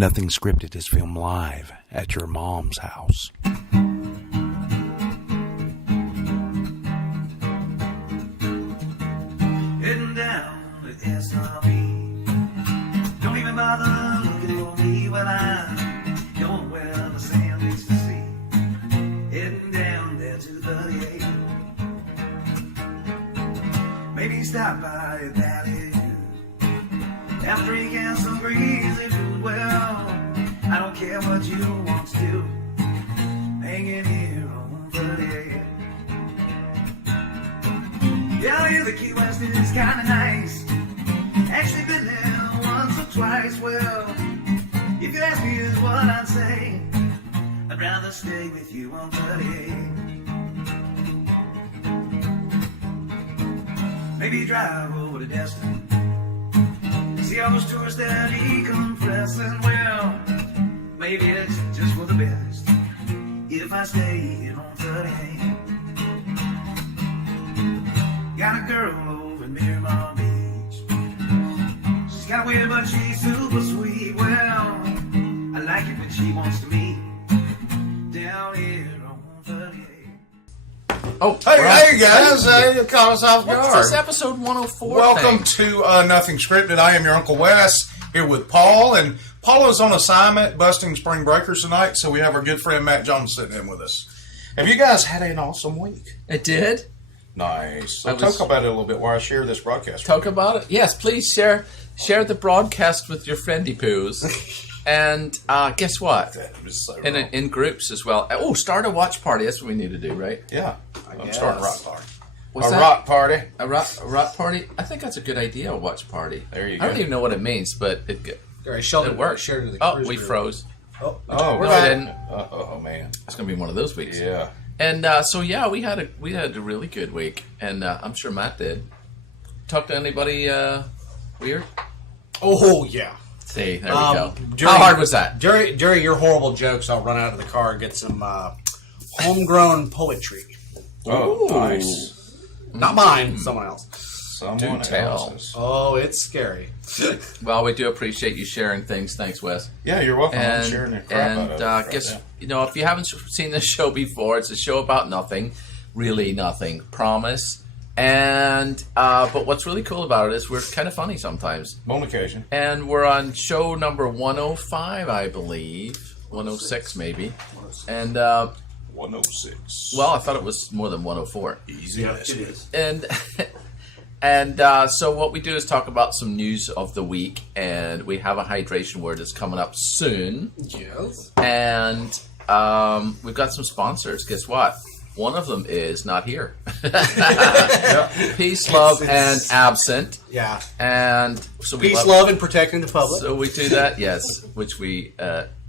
Nothing Scripted is filmed live at your mom's house. Heading down to SRB. Don't even bother looking for me while I'm going where the sand meets the sea. Heading down there to 38. Maybe stop by a valley after he gets some greasy food. Well, I don't care what you want to do. Hanging here on 38. Yeah, I hear the Key West is kinda nice. Actually been there once or twice. Well, if you ask me is what I'd say, I'd rather stay with you on 38. Maybe drive over to Destin. See all those tourists that decompressing. Well, maybe it's just for the best if I stay here on 38. Got a girl over in Miramar Beach. She's kind of weird, but she's super sweet. Well, I like it when she wants to meet down here on 38. Oh, Hey guys, you caught us off what's guard. this episode 104 Welcome thing? to Nothing Scripted. I am your Uncle Wes, here with Paul, and Paula's on assignment busting spring breakers tonight, so we have our good friend Matt Jones sitting in with us. Have you guys had an awesome week? It did? Nice. So I was- talk about it a little bit while I share this broadcast. Talk about it? Yes, please share the broadcast with your friendy poos. And guess what? That was so In, wrong. in groups as well. Oh, start a watch party. That's what we need to do, right? Yeah. I'm guess. starting a rock party. What's a that? rock party. A rock party? I think that's a good idea, a watch party. There you I don't go. even know what it means, but it Alright, Sheldon worked. shared it to the Oh, cruise we group. froze. Oh, Oh, No, no, I didn't. Oh man. It's going to be one of those weeks. Yeah. And so yeah, we had a really good week, and I'm sure Matt did. Talk to anybody weird? Oh, yeah. See, there we go. during- How hard was that? During your horrible jokes, I'll run out of the car and get some homegrown poetry. Oh, Ooh. nice. Not mine, someone else. Someone Do tell. else's. Oh, it's scary. Well, we do appreciate you sharing things. Thanks, Wes. Yeah, you're welcome. I'm And sharing the crap out of it right guess now. you know, if you haven't seen this show before, it's a show about nothing, really nothing. Promise. And but what's really cool about it is we're kind of funny sometimes. On occasion. And we're on show number 105, I believe. 106 maybe. And 106. well, I thought it was more than 104. Easy. Yeah, it is. And so what we do is talk about some news of the week, and we have a hydration word that's coming up soon. Yes. And we've got some sponsors. Guess what? One of them is not here. Peace, love, and absent. Yeah. And so we Peace, love, and protecting the public. So we do that, yes, which we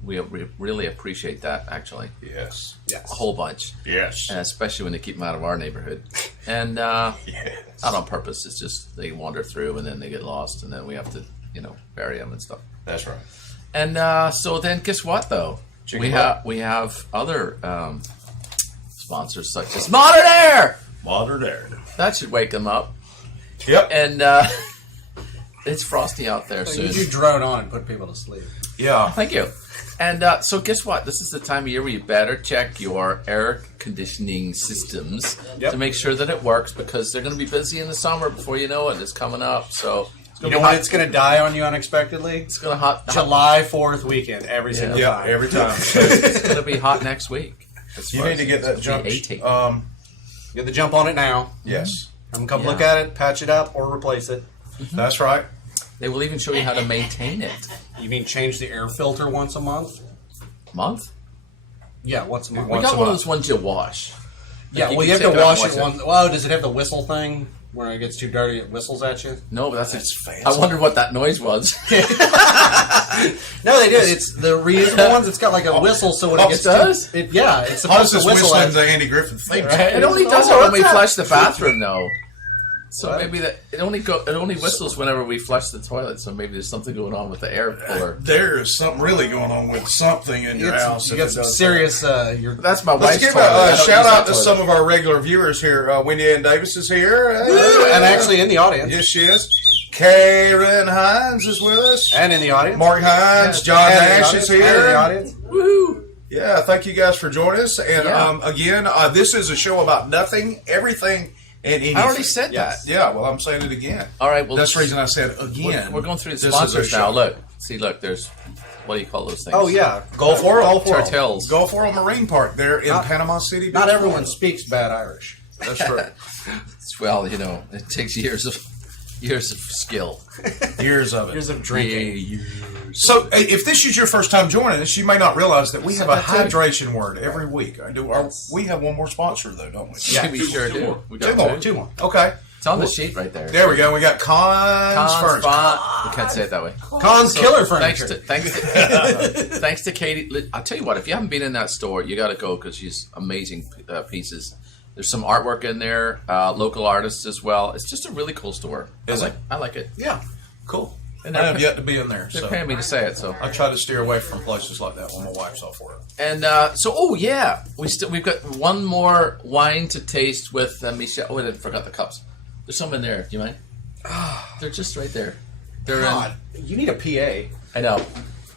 really appreciate that, actually. Yes. Yes. A whole bunch. Yes. And especially when they keep them out of our neighborhood. And Yes. not on purpose. It's just they wander through and then they get lost, and then we have to, bury them and stuff. That's right. And so then, guess what? Though we have other sponsors such as Modern Air. Modern air. That should wake them up. Yep. And it's frosty out there soon. You drone on and put people to sleep. Yeah. Thank you. And so guess what? This is the time of year where you better check your air conditioning systems Yep. to make sure that it works, because they're going to be busy in the summer before you know it. It's coming up. So it's You going know to be when hot. it's going to die on you unexpectedly? It's going to hot. July 4th weekend, every single Yeah. time. Every time. It's going to be hot next week. As You far need as to get it's that gonna jump. be 18. Get the jump on it now. Yes. I'm come Yeah. look at it, patch it up, or replace it. That's right. They will even show you how to maintain it. You mean change the air filter once a month? Month? Yeah, once a month. We Once got a one of month. those ones you wash. Yeah, Like well, you you can have to take it out wash and it one. Well, does it have the whistle thing where it gets too dirty? It whistles at you. No, but that's fancy. I wonder what that noise was. No, they do. It's the reusable ones. It's got like a whistle, so when it gets does? too, yeah, it's Paul's supposed to just whistle whistling at the Andy Griffith theme. Right. It only does Oh, it when what's we that? flush the bathroom, though. So What? maybe it only whistles whenever we flush the toilet. So maybe there's something going on with the air cooler. There is something really going on with something in your house. You if got it some does serious. That's my that. Let's wife's give toilet. I a don't shout use out that to toilet. some of our regular viewers here. Wendy Ann Davis is here. and actually in the audience. Yes, she is. Karen Hines is with us. And in the audience. Mark Hines, John Nash is And in the here. audience. Woo! Yeah, thank you guys for joining us. And Yeah. again, this is a show about nothing, everything, and anything. I already said Yes. that. Yeah, well, I'm saying it again. All right, well, That's the reason I said again. We're going through the this is a sponsors show. now. Look, there's what do you call those things? Oh, yeah. Gulfworld. Tortillas. Gulfworld Marine Park there in Panama City. Not everyone speaks bad Irish. That's true. Well, it takes years of skill. Years of it. Years of drinking. So, if this is your first time joining us, you may not realize that we have a Seperately. hydration word every week. We have one more sponsor, though, don't we? Yeah, we sure do. We got Two two. more. Okay. It's on the sheet right there. There we go. We got Kahn's Kahn's Furniture. Font. We can't say it that way. Kahn's Killer Furniture. Thanks to Katie. I'll tell you what. If you haven't been in that store, you got to go because she's amazing pieces. There's some artwork in there, local artists as well. It's just a really cool store. I like it. Yeah. Cool. And I have yet to be in there, They're so paying me to say it, so. I try to steer away from places like that when my wife's off work. And we've got one more wine to taste with Michelle. Oh, I forgot the cups. There's some in there. Do you mind? They're just right there. They're God, you need a PA. I know.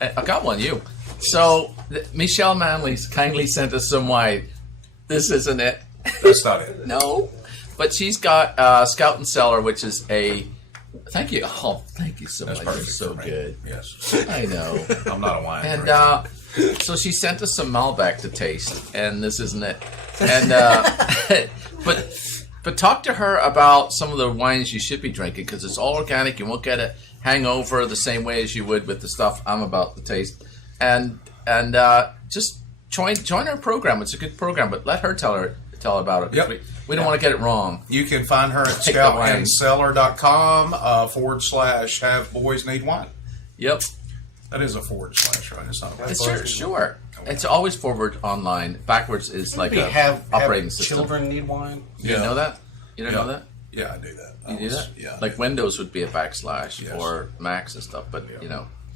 I got one. You. So Michelle Manley's kindly sent us some wine. This isn't it. That's not it. No, but she's got Scout and Cellar, which is a. Thank you. Oh, thank you so That's much. You're perfect so for me. good. Yes. I know. I'm not a wine And drinker. so she sent us some Malbec to taste, and this isn't it. And but talk to her about some of the wines you should be drinking because it's all organic. You won't get a hangover the same way as you would with the stuff I'm about to taste. And just join our program. It's a good program, but let her tell about it. Yep. We don't want to get it wrong. You can find her at Take the wine. scoutandcellar.com / have boys need wine. Yep. That is a / right? It's not a It's sure. It's always forward online. Backwards is like We a have operating system. children need wine. You didn't know that? You didn't know that? Yeah, I do that. You do that? Yeah. Like Windows would be a / Yes. or Macs and stuff, but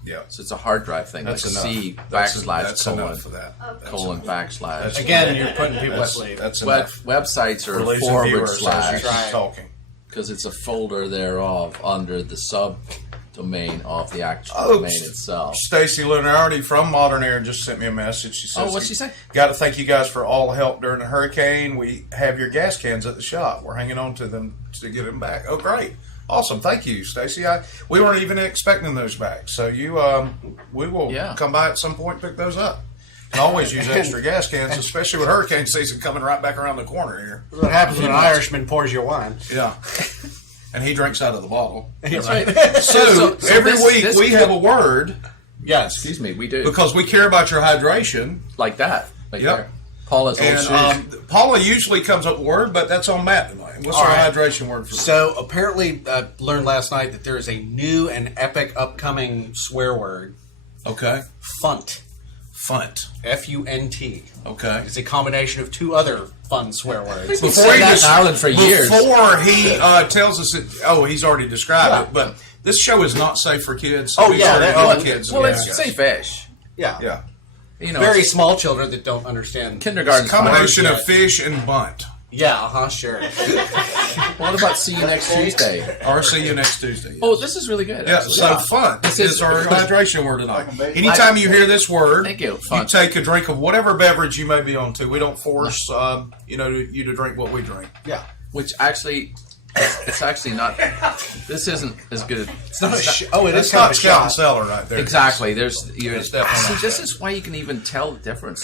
Yeah. so it's a hard drive thing. That's like enough. C / That's colon enough for that. colon / That's- Again, you're putting people to sleep. That's Web, enough. websites For are losing forward viewers as you / keep talking. because it's a folder thereof under the subdomain of the actual domain itself. Stacy Lunardi from Modern Air just sent me a message. She says, what'd she say? Got to thank you guys for all the help during the hurricane. We have your gas cans at the shop. We're hanging on to them to get them back. Oh, great. Awesome. Thank you, Stacy. We weren't even expecting those back. So we will come by at some point and pick those up. Can always use extra gas cans, especially with hurricane season coming right back around the corner here. What happens when an Irishman pours you wine? Yeah. And he drinks out of the bottle. That's right. So every week we have a word Yes. Excuse me, we do. because we care about your hydration. Like that. Like Yep. there. Paula's old shoes. And Paula usually comes up with a word, but that's on Matt tonight. What's All our right. hydration word for So apparently, learned last night that there is a new and epic upcoming swear word. Okay. Funt. Funt. F-U-N-T. Okay. It's a combination of two other fun swear words. We've said that in Ireland for years. Before he tells us he's already described it, but this show is not safe for kids. So Oh, we yeah, started that- giving kids. Well, some it's guys. safe-ish. Yeah. Yeah. You know, Very it's small children that don't understand. kindergarten. Combination Fine. of fish and bunt. Yeah, sure. What about see you next Tuesday? Or see you next Tuesday. Oh, this is really good. Yeah, actually. so fun. This is our hydration word tonight. Anytime you hear this word, Thank you. you Fun. take a drink of whatever beverage you may be on to. We don't force you to drink what we drink. Yeah. Which actually, it's actually not. This isn't as good. It's not a it is That's kind not of a Scout and shot. Cellar right there. Exactly. It's definitely See, not this that. is why you can even tell the difference.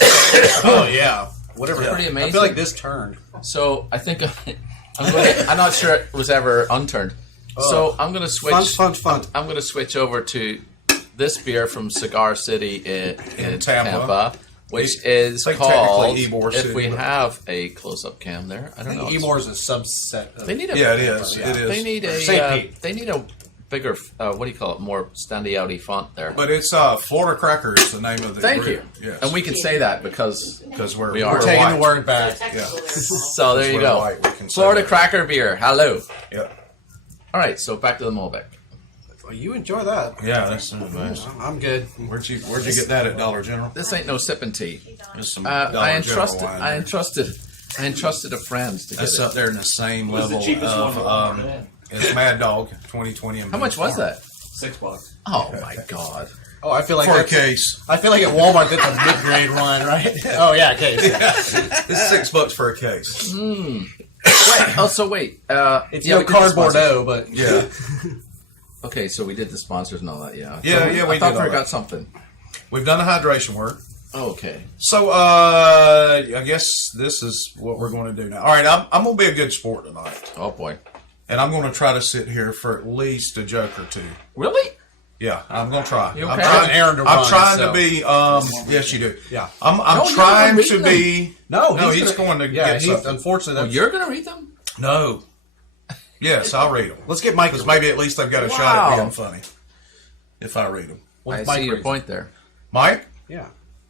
Oh, yeah. Whatever. It's pretty amazing. I feel like this turned. So I think I'm not sure it was ever unturned. So I'm going to switch. Fun. I'm going to switch over to this beer from Cigar City in Tampa, which is I think called. technically Ybor If City, we but- have a close-up cam there, I don't know. Ybor is a subset of... They need a. Yeah, it is. Yeah. It is. They need a. St. Pete. They need a bigger. What do you call it? More standy-outy font there. But it's Florida Cracker is the name of the Thank brew. you. Yes. And we can say that because we're we are. We're taking white. the word back. Yeah. So there you we're go. white, we can say Florida that. Cracker beer. Hello. Yep. All right. So back to the Malbec. Well, you enjoy that. Yeah, that's nice. I'm good. Where'd you get that at Dollar General? This ain't no sipping tea. There's some I Dollar entrusted. General wine I there. entrusted a friend to get That's it. up there in the same level of It's Mad Dog 2020. How much was that? $6. Oh my God! Oh, I feel like For a that's- case. I feel like at Walmart that's a mid-grade one, right? Oh yeah, case. It's $6 for a case. Wait. It's yeah, no we did the cardboard sponsors. dough, but Yeah. Okay, so we did the sponsors and all that. Yeah. Yeah, we I thought did all we that. got something. We've done the hydration work. Oh, okay. So, I guess this is what we're going to do now. All right, I'm going to be a good sport tonight. Oh boy. And I'm going to try to sit here for at least a joke or two. Really? Yeah, I'm going to try. You I'm okay? trying, Aaron to I'm run, trying so- to be, yes, you do. Yeah. I'm No, you're trying not to reading be. no, He's going to yeah. get He, something. unfortunately, Oh, that's, you're gonna read them? No. Yes, I'll read them. let's get Mike. Because maybe at least they've got a shot Wow. at being funny. If I read them. I Mike see your reads point there. Mike? Yeah,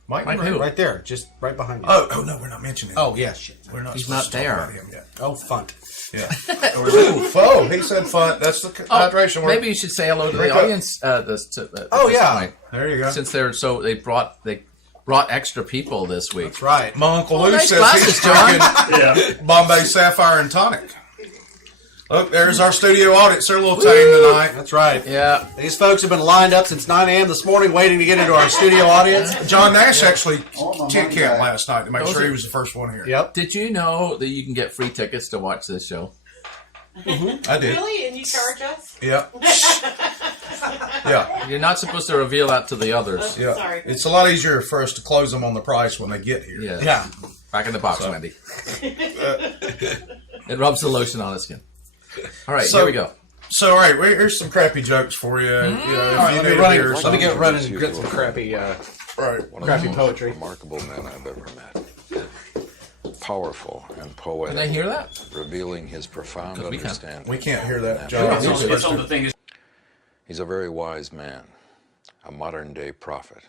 Mike who? right there, just right behind you. Oh, no, we're not mentioning him. Oh yeah, shit. We're not He's supposed not to talk there. about him yet. Oh, fun. Yeah. Ooh, he said fun. That's the hydration work. Maybe you should say hello to the Rick up. audience. Oh, This yeah. point. There you go. Since they brought extra people this week. That's right. My Uncle Lou nice says glasses, he's John. drinking Bombay Sapphire and Tonic. Look, there's our studio audience. They're a little tame tonight. That's right. Yeah. These folks have been lined up since 9 a.m. this morning, waiting to get into our studio audience. John Nash actually tent camped last night to make Oh, sure is he it? was the first one here. Yep. Did you know that you can get free tickets to watch this show? I did. Really? And you charge us? Yeah. Yeah. You're not supposed to reveal that to the others. Yeah. Sorry. It's a lot easier for us to close them on the price when they get here. Yeah. Yeah. Back in the box, Wendy. It rubs the lotion on his skin. All right, So- here we go. So, all right, here's some crappy jokes for you. You know, if All right, you let me need a run beer or let me something. get running and get some crappy, Right. One Crappy of the most poetry. remarkable men I've ever met. Powerful and poetic. Can I hear that? Revealing his profound 'Cause we can't. understanding. We can't hear that, We John. don't You're hear supposed It's on to- the thing. He's a very wise man, a modern day prophet.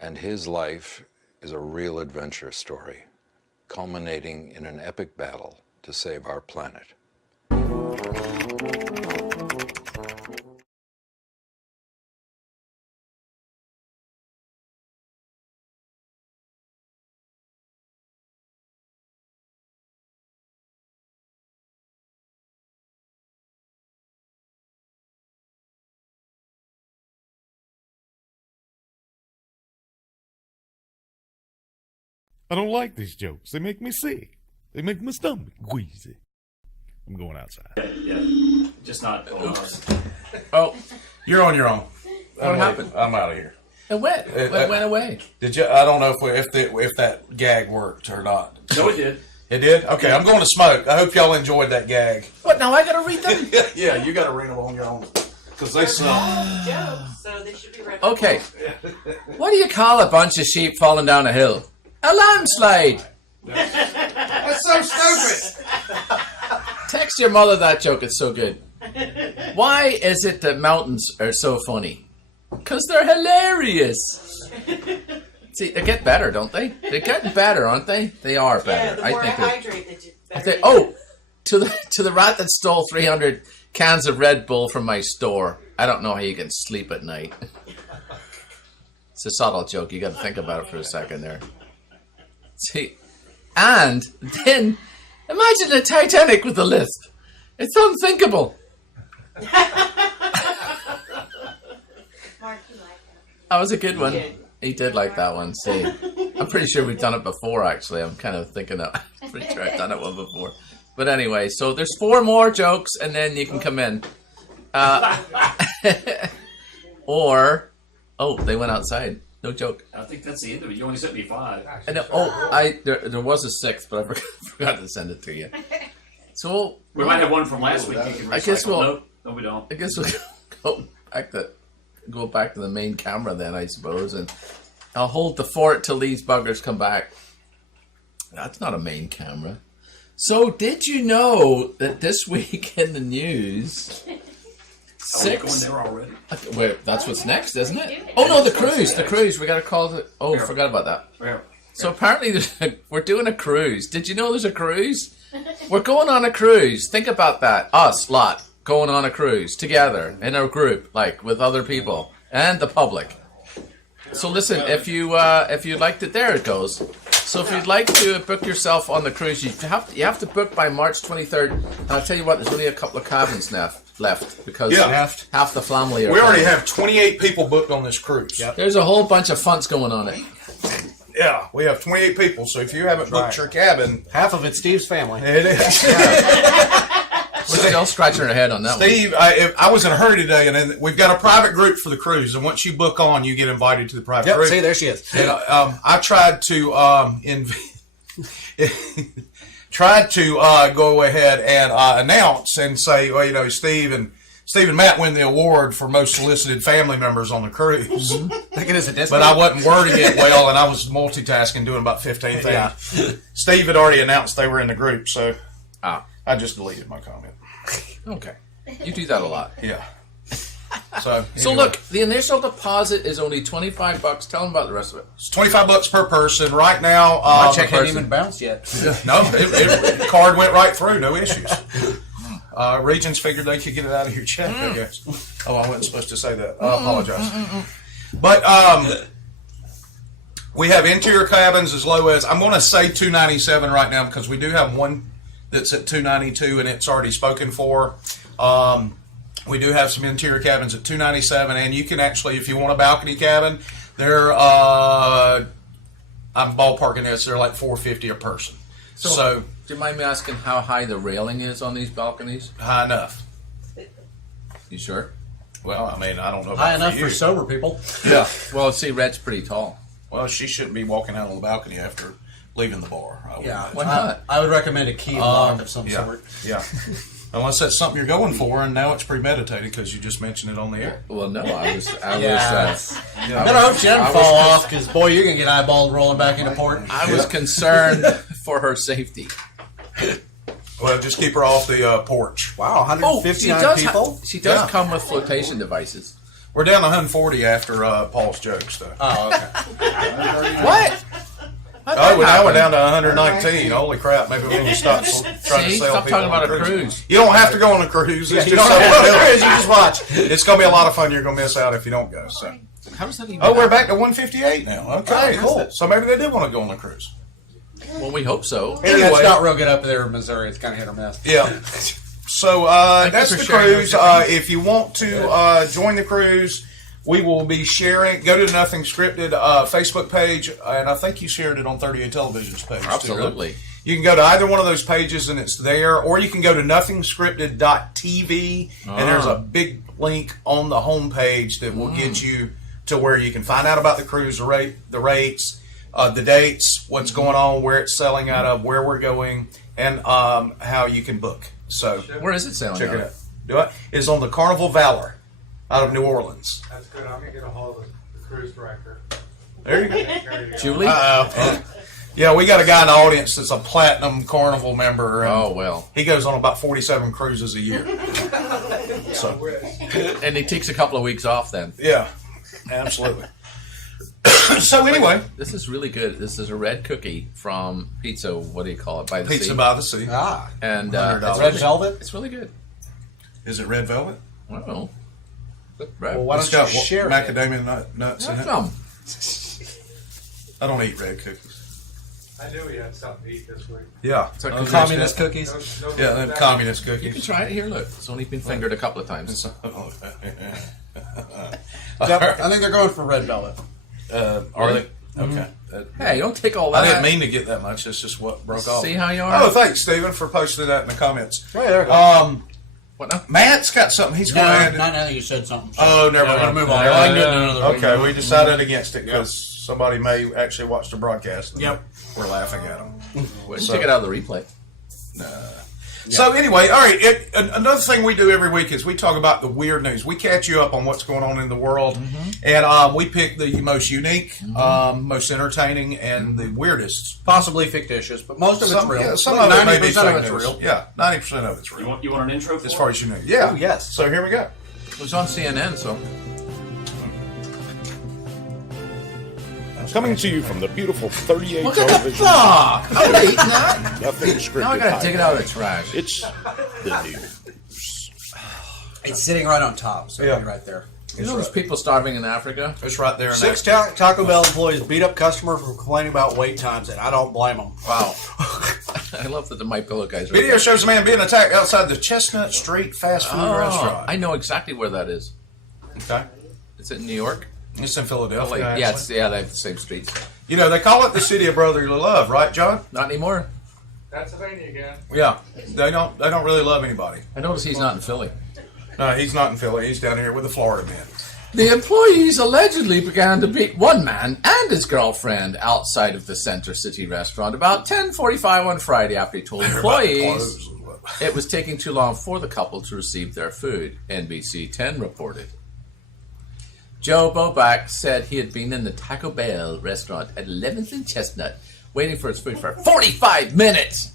And his life is a real adventure story, culminating in an epic battle to save our planet. I don't like these jokes. They make me sick. They make my stomach queasy. I'm going outside. Yeah. Just not. Oh, You're on your own. What happened? I'm out of here. it went. It went away. Did you? I don't know if that gag worked or not. No, it did. It did. Okay, I'm going to smoke. I hope y'all enjoyed that gag. What, now I got to read them? Yeah, you got to read them on your own because they suck. Jokes, so they should be read. Okay. What do you call a bunch of sheep falling down a hill? A landslide. That's so stupid. Text your mother that joke. It's so good. Why is it that mountains are so funny? Because they're hilarious. See, they get better, don't they? They're getting better, aren't they? They are Yeah, better. the more I they're- hydrate, the I better. think, you get. to the rat that stole 300 cans of Red Bull from my store. I don't know how you can sleep at night. It's a subtle joke. You got to think about it for a second there. See, and then imagine the Titanic with the lift. It's unthinkable. Mark, you like That was a good one. did. He did like that one. See, I'm pretty sure we've done it before. Actually, I'm kind of thinking that I'm pretty sure I've done it one before. But anyway, so there's 4 more jokes, and then you can come in. Or, oh, they went outside. No joke. I think that's the end of it. You only sent me 5. And there was a 6th, but I forgot to send it to you. So We might have one from last week. You can I guess recycle. we'll- No, we don't. I guess we'll go back to the main camera then, I suppose, and I'll hold the fort till these buggers come back. That's not a main camera. So, did you know that this week in the news, Are we going there already? Wait, that's what's next, isn't it? Oh no, the cruise. The cruise. We got to call it. Oh, forgot about that. Yeah. So apparently we're doing a cruise. Did you know there's a cruise? We're going on a cruise. Think about that. Us lot going on a cruise together in a group, like with other people and the public. So listen, if you liked it, there it goes. So if you'd like to book yourself on the cruise, you have to book by March 23rd. And I'll tell you what, there's only a couple of cabins left because half the family are. We already have 28 people booked on this cruise. Yep. There's a whole bunch of funds going on it. Yeah, we have 28 people. So if you haven't booked your cabin, Half of it's Steve's family. it is. We're still scratching our head on that one. Steve, I was in a hurry today, and then we've got a private group for the cruise. And once you book on, you get invited to the private Yep, group. see, there she is. And, I tried to go ahead and announce and say, well, you know, Steve and Matt win the award for most solicited family members on the cruise. Thinking it's a discount. But I wasn't wording it well, and I was multitasking, doing about 15 things. Yeah. Steve had already announced they were in the group, so Ah, I just deleted my comment. okay. You do that a lot. Yeah. So So look, the initial deposit is only $25. Tell them about the rest of it. it's $25 per person right now. My check person. hasn't even bounced yet. No, the card went right through, no issues. Regions figured they could get it out of your check, I guess. Oh, I wasn't supposed to say that. I apologize. But we have interior cabins as low as, I'm going to say $297 right now because we do have one that's at $292 and it's already spoken for. We do have some interior cabins at $297, and you can actually, if you want a balcony cabin, they're I'm ballparking this. They're like $450 a person. So do you mind me asking how high the railing is on these balconies? high enough. You sure? Well, I mean, I don't know about High enough you. for sober people. Yeah. Well, see, Red's pretty tall. Well, she shouldn't be walking out on the balcony after leaving the bar. I would imagine. Why not? I would recommend a key lock of some yeah. sort. Yeah. Unless that's something you're going for, and now it's premeditated because you just mentioned it on the air. Well, no, I was. I better hope she I doesn't was fall off, because boy, you're gonna get eyeballed rolling back into port. I was concerned for her safety. Well, just keep her off the porch. Wow, Oh, 159 people. She does Yeah. come with flotation devices. We're down to 140 after Paul's jokes, though. Oh, okay. What? Oh, well, now we're down to 119. Holy crap! Maybe we'll stop trying to See, sell stop people talking on about a cruise. You don't have to go on a cruise. It's You just don't have to go on a cruise, you just watch. It's going to be a lot of fun. You're going to miss out if you don't go. So. How does that even? Oh, we're happen? back to 158 now. Okay, Oh, cool. So maybe they did want to go on a cruise. Well, we hope so. Internet's Anyway. not real good up there in Missouri. It's kind of hit or miss. Yeah. So that's you the for sharing cruise. those If you want to join the cruise, we will be sharing. Go to the Nothing Scripted Facebook page, and I think you shared it on 38 Television's page. too, right? Absolutely. You can go to either one of those pages, and it's there, or you can go to nothingscripted.tv, and there's a big link on the homepage that will get you to where you can find out about the cruise, the rates, the dates, what's going on, where it's selling out of, where we're going, and how you can book. So Where is it selling? check out? it out. Do it. It's on the Carnival Valor out of New Orleans. That's good. I'm going to get a hold of the cruise director. There you go. Julie? Yeah, we got a guy in the audience that's a platinum Carnival member. And Oh, well. he goes on about 47 cruises a year. So, And he takes a couple of weeks off then. yeah, absolutely. So anyway, This is really good. This is a red cookie from Pizza, what do you call it? By the Pizza Sea. by the Sea. Ah, And $100. it's red really, velvet. it's really good. Is it red velvet? I don't know. Red. Well, why It's don't got you share it? macadamia nuts in Have it. some. I don't eat red cookies. I knew he had something to eat this week. Yeah. It's like Okay. Communist cookies. Yeah, them communist You can cookies. try it here. Look, it's only been fingered a couple of times. Yep, I think they're going for red velvet. Are they? Okay. Hey, don't take all that. I didn't mean to get that much. It's just what broke off. See how you are? Oh, thanks, Stephen, for posting that in the comments. Right, there we go. What now? Matt's got something he's going to add. Not now that you said something. So Oh, never we're mind. going to move on. Yeah, I can do it in another week. Okay, we decided against it because somebody may actually watch the broadcast. And Yep. We're laughing at them. Well, take it out of the replay. So anyway, all right. Another thing we do every week is we talk about the weird news. We catch you up on what's going on in the world, and we pick the most unique, most entertaining, and the weirdest. Possibly fictitious, but most of it's real. Yeah, some of it may be 90% of fake it's news. real. Yeah, 90% of it's You real. want an intro for As it? far as you know. Yeah. Oh, yes. So here we go. It was on CNN, so. Coming to you from the beautiful 38 Look at the television. fuck! I'm not eating that. Nothing scripted. Now I gotta take it out of the trash. It's the news. It's sitting right on top, so Yeah. it'll be right there. You know there's people starving in Africa? It's right there. In 6 that. Taco Bell employees beat up customer for complaining about wait times, and I don't blame them. Wow. I love that the MYPillow guys are Video shows a man being attacked outside the Chestnut Street fast food restaurant. I know exactly where that is. Okay. Is it in New York? It's in Philadelphia. Yeah, they have the same streets. You know, they call it the city of brotherly love, right, John? Not anymore. Pennsylvania again. Yeah. They don't really love anybody. I notice he's not in Philly. No, he's not in Philly. He's down here with the Florida men. The employees allegedly began to beat one man and his girlfriend outside of the Center City restaurant about 10:45 on Friday after he told employees it was taking too long for the couple to receive their food, NBC 10 reported. Joe Bobak said he had been in the Taco Bell restaurant at 11th and Chestnut waiting for his food for 45 minutes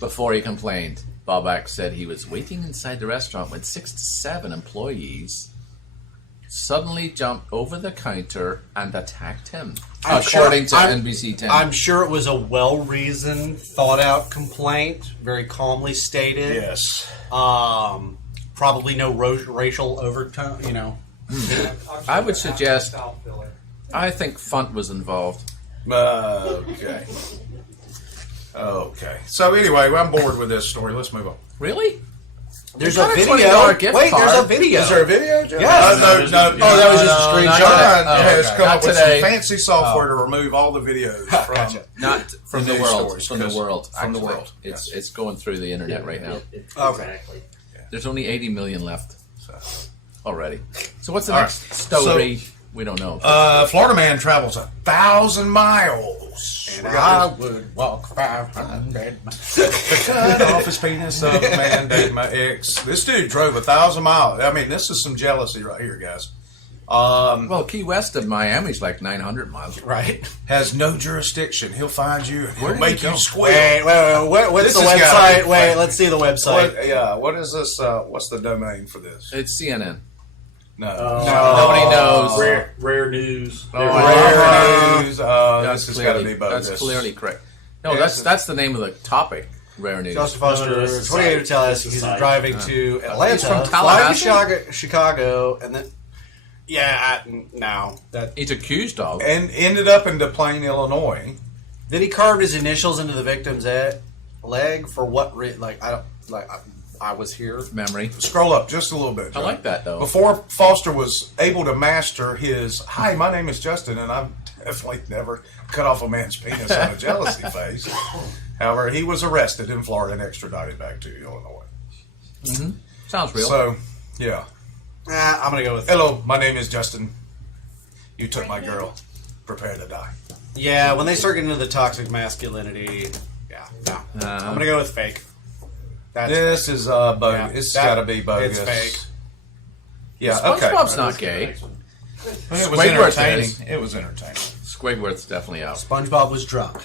before he complained. Bobak said he was waiting inside the restaurant when 6 to 7 employees suddenly jumped over the counter and attacked him, according to NBC 10. I'm sure it was a well-reasoned, thought-out complaint, very calmly stated. Yes. Probably no racial overtone, you know. I would suggest, I think Funt was involved. Okay. Okay. So anyway, I'm bored with this story. Let's move on. Really? There's got a a video. $20 gift Wait, card. there's a video. Is there a video, John? Yes. No. Oh, that was just a screenshot. John Oh, has okay. come Not up with today. some fancy software to remove all the videos from Not from the news world. stories, From the world. from the actually. world. It's going through the internet right now. Okay. There's only 80 million left already. So what's the All next right. story? We don't know. Florida man travels 1,000 miles. And I would walk 500 miles. Cut off his penis of a man dating my ex. This dude drove 1,000 miles. I mean, this is some jealousy right here, guys. Well, Key West of Miami's like 900 miles. Right. Has no jurisdiction. He'll find you and he'll did make he go? you squeal. Wait, what's This the has gotta website? be Wait, fake. let's see the website. What is this? What's the domain for this? It's CNN. No. Nobody knows. Rare news. Rare news. That's This has got to be clearly, bogus. that's clearly correct. No, Yeah, that's the name of the topic. Rare news. Justin Foster, 28 to tell us he's driving to Atlanta, He's from flying to Tallahassee? Chicago, and then that He's accused of. And ended up in Plain, Illinois. then he carved his initials into the victim's leg for what? I was here. Memory. Scroll up just a little bit, I John. like that, though. Before Foster was able to master his, hi, my name is Justin, and I've definitely never cut off a man's penis on a jealousy face. However, he was arrested in Florida and extradited back to Illinois. Mm-hmm. Sounds real. So, yeah. I'm going to go with... Hello, my name is Justin. You took my girl. Prepare to die. Yeah, when they start getting into the toxic masculinity, no. I'm going to go with fake. This is bogus. Yeah, It's got to be bogus. It's fake. Yeah, SpongeBob's okay. not gay. It was Squidward's entertaining. is. It was entertaining. Squidward's definitely out. SpongeBob was drunk.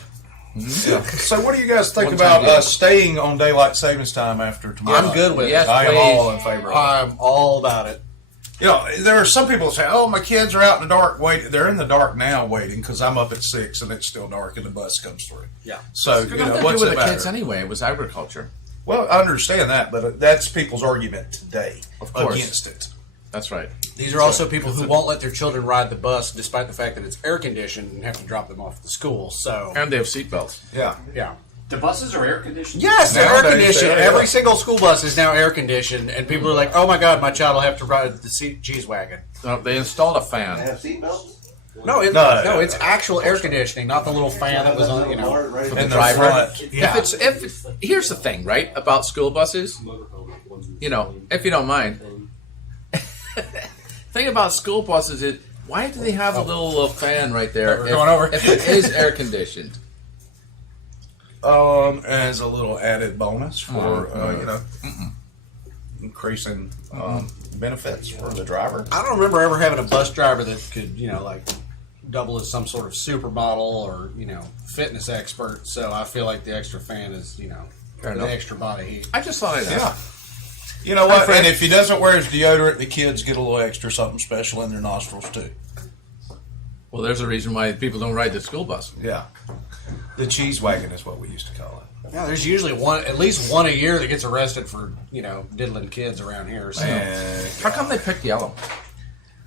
Yeah. So, what do you guys think One about time deal. staying on daylight savings time after tomorrow? I'm good with Yes, it. I am please. all in favor of it. I'm all about it. You know, there are some people that say, "Oh, my kids are out in the dark waiting." They're in the dark now waiting because I'm up at 6 and it's still dark and the bus comes through. Yeah. So, It's you got know, nothing to what's do it with the matter? kids anyway. It was agriculture. Well, I understand that, but that's people's argument today Of course. against it. That's right. These are also people who won't let their children ride the bus despite the fact that it's air conditioned and have to drop them off at the school. So, And they have seatbelts. Yeah. yeah. The buses are air conditioned? Yes, they're air Nowadays, conditioned. they are. Every single school bus is now air conditioned, and people are like, "Oh my god, my child will have to ride the cheese wagon." They installed a fan. No, No. it's actual air conditioning, not the little fan that was on. For the In the driver. front. Yeah. If it's here's the thing, right, about school buses. You know, if you don't mind. Thing about school buses is why do they have a little fan right there? We're going over. If it is air conditioned. As a little added bonus for increasing benefits for the driver. I don't remember ever having a bus driver that could, double as some sort of supermodel or, fitness expert. So I feel like the extra fan is, Fair the enough. extra body heat. I just thought I'd ask. Yeah. You know what? Fred. And if he doesn't wear his deodorant, the kids get a little extra something special in their nostrils too. Well, there's a reason why people don't ride the school bus. Yeah. The cheese wagon is what we used to call it. Yeah, there's usually at least one a year that gets arrested for diddling kids around here. So How come they picked yellow?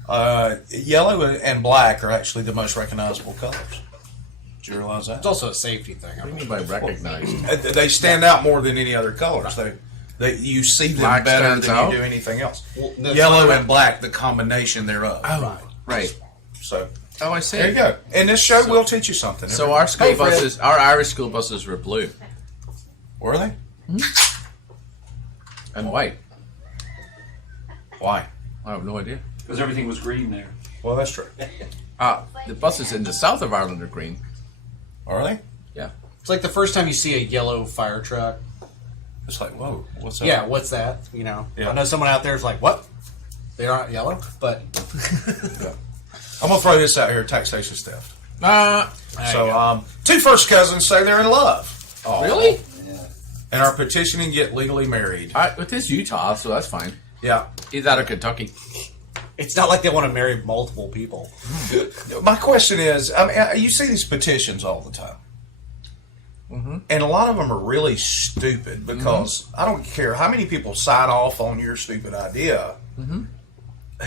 Yellow and black are actually the most recognizable colors. Did you realize that? it's also a safety thing. What do you mean by recognized? They stand out more than any other colors. You see them Black better stands than out? you do anything else. Well, no, Yellow it's and black, the combination thereof. Oh, right. So Oh, I see. there you go. And this show will teach you something. So our school buses, our Irish school buses were blue Were they? and white. Why? I have no idea. Because everything was green there. Well, that's true. The buses in the south of Ireland are green. Are they? Yeah. It's like the first time you see a yellow fire truck. It's like, whoa, what's that? Yeah, what's that? Yeah. I know someone out there is like, what? They aren't yellow, but I'm gonna throw this out here: taxation theft. There you So, go. two first cousins say they're in love. Really? And are petitioning to get legally married. But this Utah, so that's fine. Yeah. Either that or Kentucky. It's not like they want to marry multiple people. My question is, I mean, you see these petitions all the time. And a lot of them are really stupid because I don't care how many people sign off on your stupid idea.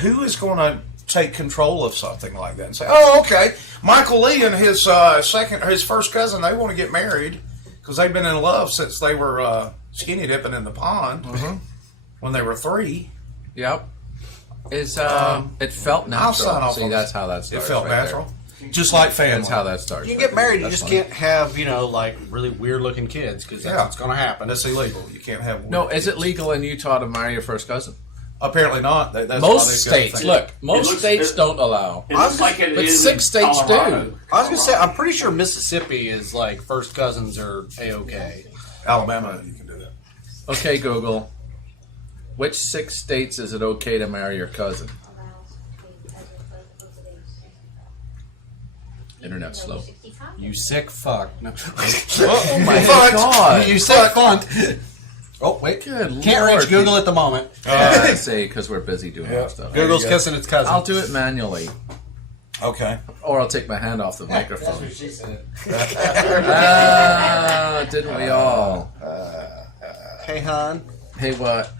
Who is going to take control of something like that and say, "Oh, okay, Michael Lee and his first cousin, they want to get married because they've been in love since they were skinny dipping in the pond when they were 3." Yep. It felt I'll sign natural. off See, on that's that. how that It starts. felt right natural, just like There. family. That's how that starts. You can get married, you That's just funny. can't have, like really weird looking kids because that's what's going to happen. That's illegal. You can't have. No, is it legal in Utah to marry your first cousin? Apparently not. That's why Most they've got states, thing. look, most looks- states it- don't allow. It looks like it But is 6 in states do. Colorado. I was going to say, I'm pretty sure Mississippi is like first cousins are A-OK. Alabama, you can do that. Okay, Google. Which 6 states is it okay to marry your cousin? Internet's slow. You sick fuck. No. Oh my Fuck. god! You sick fuck. Oh, wait. Good Can't Lord. reach Google at the moment. I say because we're busy doing Yeah. our stuff. Google's go. kissing its cousin. I'll do it manually, Okay. or I'll take my hand off the microphone. she said. Didn't we all? Hey, hon. Hey, what?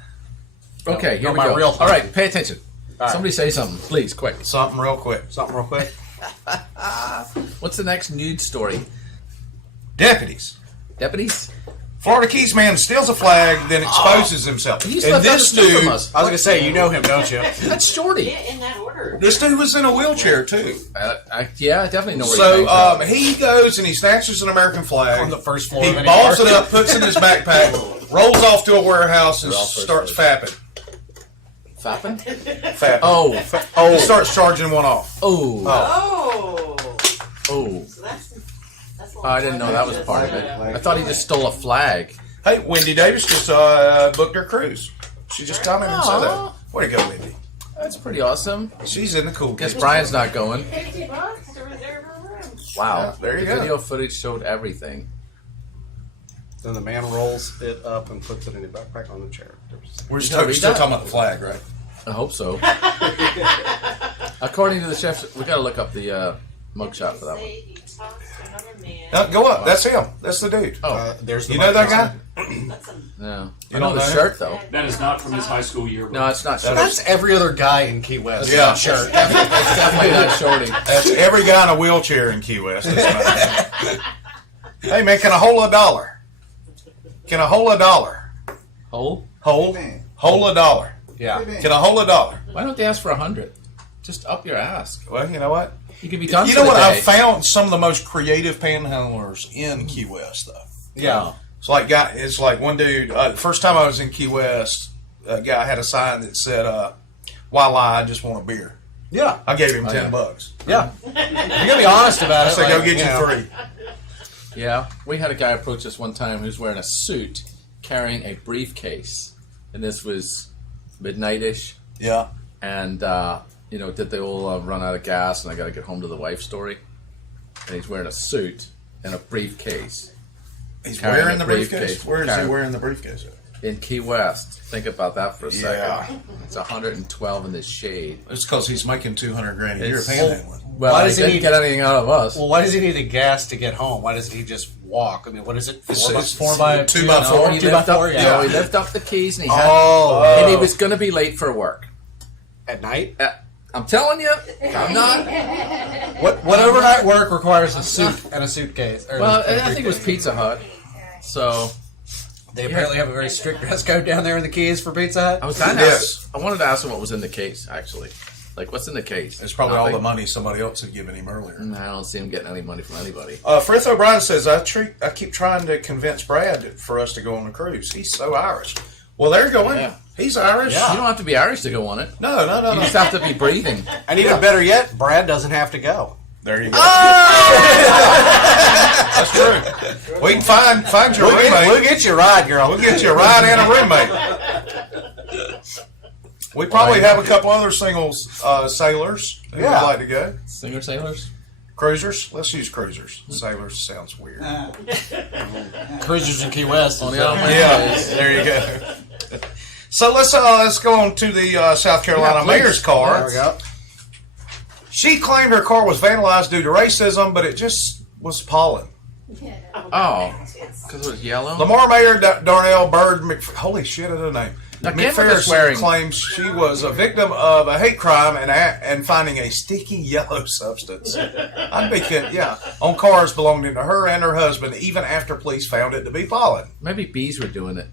Okay, here You're we my go. real All right, pay attention. All right. Somebody say something, please, quick. Something real quick. Something real quick. What's the next nude story? Deputies. Deputies? Florida Keys man steals a flag, then exposes himself. He And slept on the this stoop from dude, us. I was going to say, you know him, don't you? That's Shorty. Yeah, in that order. this dude was in a wheelchair too. Yeah, I definitely know where So he came from. he goes and he snatches an American flag. On the first floor He of any balls it bar. up, puts it in his backpack, rolls off to a warehouse, and They're all first starts floor. fapping. Fapping? Fapping. Oh. He starts charging one off. Oh. Oh. Oh. So that's a I didn't know that was a part of it. I thought he just stole a flag. Hey, Wendy Davis just booked her cruise. She just commented and said that. Way to go, Wendy. That's pretty awesome. She's in the cool Guess kids. Brian's not going. $50 to reserve a room. Wow. Yeah, there you the go. video footage showed everything. Then the man rolls it up and puts it in his backpack on the chair. We're You gotta read still that? talking about the flag, right? I hope so. According to the chef, we gotta look up the mugshot for that one. Say he talks to another man. Go up. That's him. That's the dude. Oh, There's the You know that guy? That's a no. You I know don't the know him? shirt though. That is not from his high school yearbook. No, it's not Shorty. That's every other guy in Key West. Yeah. Sure. It's definitely not Shorty. That's every guy in a wheelchair in Key West. Hey, man, can I hold $1? Can I hold $1? Hole? Hold a dollar. Yeah. Can I hold $1? Why don't they ask for 100? Just up your ass. Well, you know what? You could be done. You for know the what? day. I've found some of the most creative panhandlers in Key West, though. Yeah. It's like one dude. The first time I was in Key West, a guy had a sign that said, "Why lie? I just want a beer." Yeah. I gave him Oh, $10. Yeah. You're going to be honest about I it. said, "Go like, get you know. 3." Yeah, we had a guy approach us one time who's wearing a suit, carrying a briefcase, and this was midnightish. Yeah. And did they all run out of gas? And I got to get home to the wife story. And he's wearing a suit and a briefcase He's Carrying wearing a the briefcase. briefcase. Where is he Carrying- wearing the briefcase at? in Key West. Think about that for a second. Yeah. It's 112 in the shade. It's because he's making $200 grand a year It's- panhandling. Well, Why he does he didn't need- get anything out of us. Well, why does he need the gas to get home? Why doesn't he just walk. I mean, what is it? It's 4 by 2 by 4. He 2 by lift up, 4, yeah. no, he lift up the keys and Oh. he was going to be late for work. At night? I'm telling you, I'm not. What overnight work requires a suit and a suitcase? Or Well, a I think it was Pizza Hut. So They apparently have a very strict dress code down there in the Keys for Pizza Hut. I was trying to Yes. ask. I wanted to ask him what was in the case. Actually, like what's in the case? It's probably all the Nothing. money somebody else had given him earlier. I don't see him getting any money from anybody. Frith O'Brien says, I keep trying to convince Brad for us to go on the cruise. He's so Irish. Well, they're going. Yeah. He's Irish. You don't have to be Irish to go on it. No. You just have to be breathing. And even better yet, Brad doesn't have to go. There you go. That's true. We can find your roommate. We'll get you a ride, girl. We'll get you a ride and a roommate. We probably have a couple other singles sailors who would like to go. Singer sailors? Cruisers. Let's use cruisers. Sailors sounds weird. Cruisers in Key West. On the other Yeah, there you go. So let's go on to the South Carolina please. mayor's car. There we go. She claimed her car was vandalized due to racism, but it just was pollen. Oh, because it was yellow. Lamar Mayor Darnell Bird holy shit, I don't know. Now, get with the McPherson swearing. claims she was a victim of a hate crime and finding a sticky yellow substance. I'd be on cars belonging to her and her husband, even after police found it to be pollen. Maybe bees were doing it.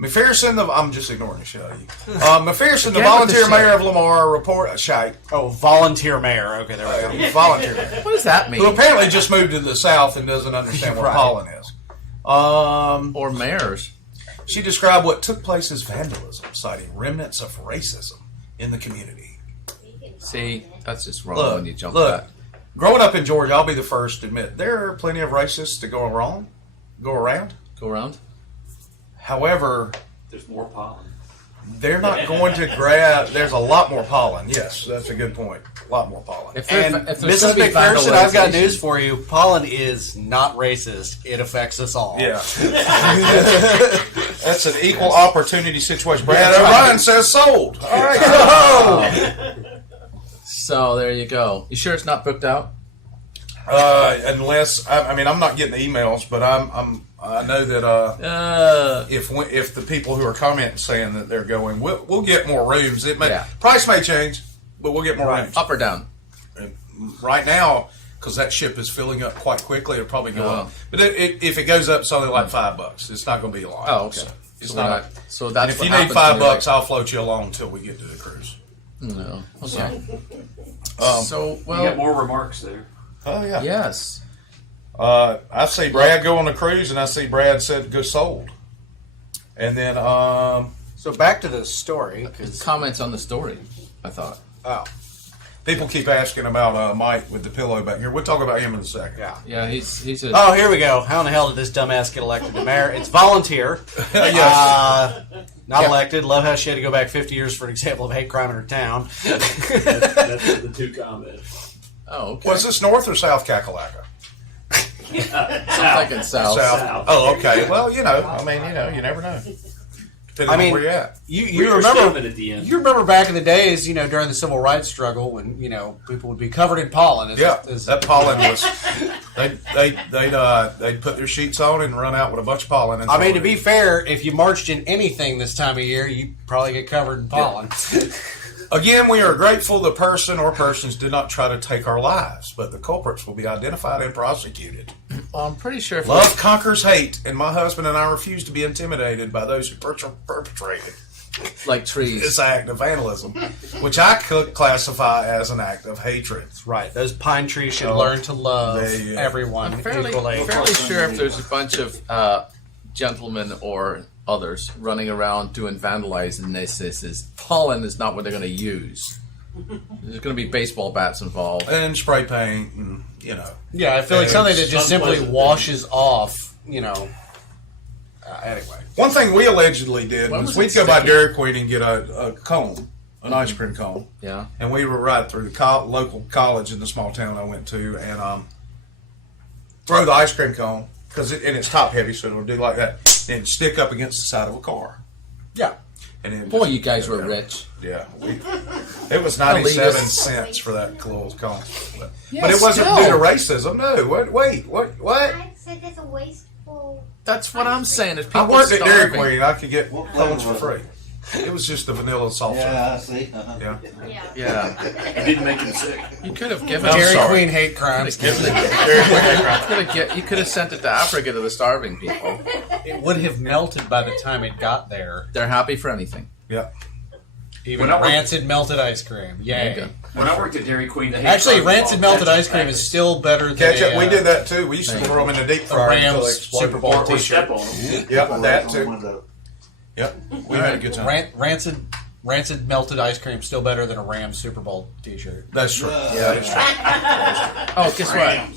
McPherson, I'm just ignoring the show. McPherson, the Again with volunteer the mayor shit. of Lamar, report shite. Oh, volunteer mayor. Okay, there we go. Volunteer mayor. What does that mean? Who apparently just moved to the South and doesn't understand what Right. pollen is. Or mayors. She described what took place as vandalism, citing remnants of racism in the community. See, that's just wrong when you jump look. that. Growing up in Georgia, I'll be the first to admit there are plenty of racists to go around. Go around. However, There's more pollen. they're not going to grab. There's a lot more pollen. Yes, that's a good point. A lot more pollen. If And if there's Mrs. gonna be McPherson, I've got vandalization- news for you. Pollen is not racist. It affects us all. Yeah. That's an equal opportunity situation. Brad That's right. O'Brien says sold. All right. So there you go. You sure it's not booked out? Unless I'm not getting the emails, but I know that if the people who are commenting saying that they're going, we'll get more rooms. Price may change, but we'll get more rooms. Up or down? And right now, because that ship is filling up quite quickly, it'll probably go up. But if it goes up, it's only like $5. It's not going to be a lot. Oh, okay. So it's So not. we're not- so that's and if what you need happens when $5, you're I'll float you along until we get to the cruise. No. Okay. So You got well. more remarks there. Oh yeah. Yes. I see Brad go on the cruise, and I see Brad said go sold. And then So back to the story. 'Cause, Comments on the story. I thought. oh, people keep asking about Mike with the pillow back here. We'll talk about him in a second. yeah. Yeah, he's a. Oh, here we go. How in the hell did this dumbass get elected to mayor? It's volunteer. Yes. Not elected. Love how she had to go back 50 years for an example of hate crime in her town. That's the two comments. Oh, okay. Was this North or South Kakalaka? I'm thinking south. South. Oh, okay. Well, you never know. Depending on where you're at. You Reader's remember statement at the end. You remember back in the days, during the civil rights struggle, when people would be covered in pollen. That pollen was. They'd put their sheets on and run out with a bunch of pollen. And I mean, to be fair, if you marched in anything this time of year, you probably get covered in pollen. Again, we are grateful the person or persons did not try to take our lives, but the culprits will be identified and prosecuted. Well, I'm pretty sure. If Love conquers hate, and my husband and I refuse to be intimidated by those who perpetrated like trees. this act of vandalism, which I could classify as an act of hatred. Right. Those pine trees should learn to love they- everyone I'm fairly equally. sure if there's a bunch of gentlemen or others running around doing vandalizing this pollen is not what they're going to use. There's going to be baseball bats involved. And spray paint, and Yeah, I feel like something that just simply unpleasant washes off, anyway. One thing we allegedly did When was was we'd it go by sticky? Dairy Queen and get a cone, an ice cream cone, Yeah. and we would ride through the local college in the small town I went to, and throw the ice cream cone and it's top heavy, so it'll do like that, and stick up against the side of a car. Yeah. And then Boy, you guys were rich. Yeah, it was 97 Elitist. cents for that little cone, but Yeah, it wasn't still. due to racism. No, wait, what? said that's a wasteful. That's what I'm saying. Is I people worked at Dairy starving. Queen. I could get clones for free. It was just the vanilla salsa. Yeah, I see. Yeah. Yeah. Yeah, It didn't make him sick. you could have given. Dairy sorry. Queen hate crimes. You could have sent it to Africa to the starving people. It would have melted by the time it got there. They're happy for anything. Yeah. Even When I worked- rancid melted ice cream. There you Yay. go. When I worked at Dairy Queen, they Actually, had rancid melted ice cream is still better than Ketchup. We a, did that too. We used to throw them in the deep fryer until they Rams exploded. Super Bowl or t-shirt. step on them. Yep, that too. Yep. We had a good time. Rancid melted ice cream still better than a Rams Super Bowl t-shirt. That's true. Yeah, that's true. Oh, guess what?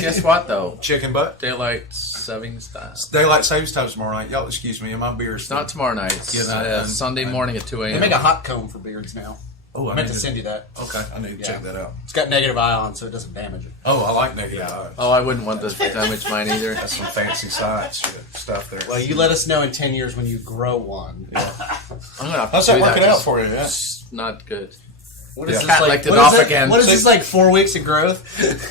Guess what though? Chicken butt. Daylight savings time. Daylight savings time tomorrow night. Y'all excuse me, and my beer's It's not tomorrow night. It's Sunday morning at 2 a.m. They make a hot comb for beards now. Oh, I meant to send you that. Okay, I need to check that out. It's got negative ion, so it doesn't damage it. Oh, I like negative ions. Oh, I wouldn't want to damage mine either. That's some fancy science stuff there. Well, you let us know in 10 years when you grow one. I'm gonna have to How's that do working out just- for you? Yeah. It's not good. What Yeah. is Cat this licked it what is off it- again. What is this, like 4 weeks of growth?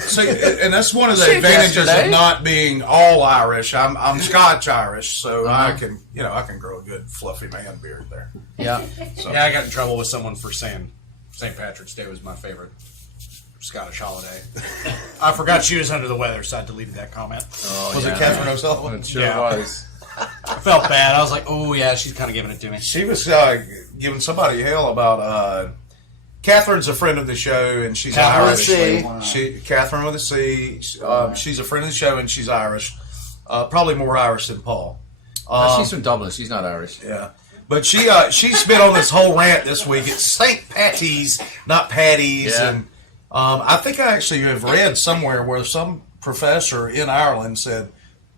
See, and that's one of the Shaved advantages yesterday. of not being all Irish. I'm Scotch Irish, so Uh-huh. I can grow a good fluffy man beard there. Yeah. Yeah, I got in trouble with someone for saying St. Patrick's Day was my favorite Scottish holiday. I forgot she was under the weather, so I deleted that comment. Oh, Was yeah. it Catherine O'Sullivan? It sure Yeah. was. I felt bad. I was like, oh, yeah, she's kind of giving it to me. She was giving somebody hell about. Catherine's a friend of the show, and she's Catherine Irish. with Catherine with a C. She's a friend of the show, and she's Irish. Probably more Irish than Paul. She's from Dublin. She's not Irish. Yeah. But she's been on this whole rant this week. It's St. Patty's, not Patty's. Yeah. And I think I actually have read somewhere where some professor in Ireland said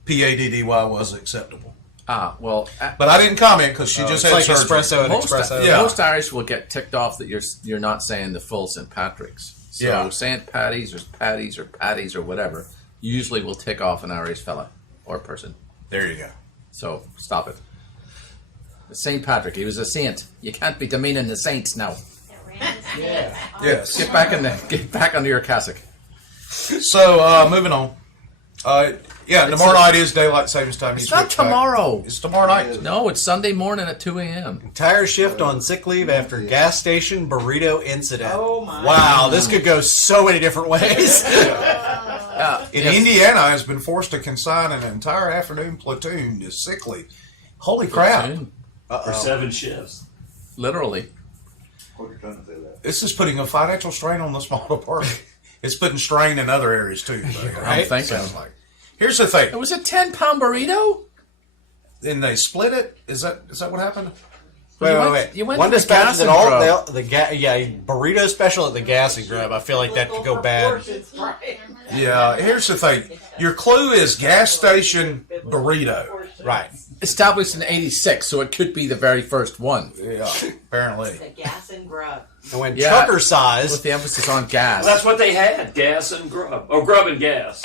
PADDY was acceptable. Ah, well. But I didn't comment because she just It's had like surgery. espresso and Most, espresso. Yeah. most Irish will get ticked off that you're not saying the full St. Patrick's. So Yeah. St. Patty's or Patties or whatever usually will tick off an Irish fella or person. There you go. So stop it. St. Patrick, he was a saint. You can't be demeaning the saints now. Yes. Get back under your cassock. So moving on. Tomorrow night is daylight savings time. It's not tomorrow. It's tomorrow night. No, it's Sunday morning at 2 a.m. Entire shift on sick leave after gas station burrito incident. Oh, my. Wow, this could go so many different ways. In Indiana, has been forced to consign an entire afternoon platoon to sick leave. Holy crap! For 7 shifts. Literally. This is putting a financial strain on the small department. It's putting strain in other areas too. I'm thinking. Sounds like. Here's the thing. It was a 10-pound burrito? Then they split it. Is that what happened? You went One to the dispatch gas that and all grub. burrito special at the gas and grub. I feel like that could go bad. Yeah. Here's the thing. Your clue is gas station burrito. Right. Established in 86, so it could be the very first one. Yeah. Apparently. The gas and grub. And when Yeah. trucker size, With the emphasis on gas. Well, that's what they had, gas and grub. Or grub and gas.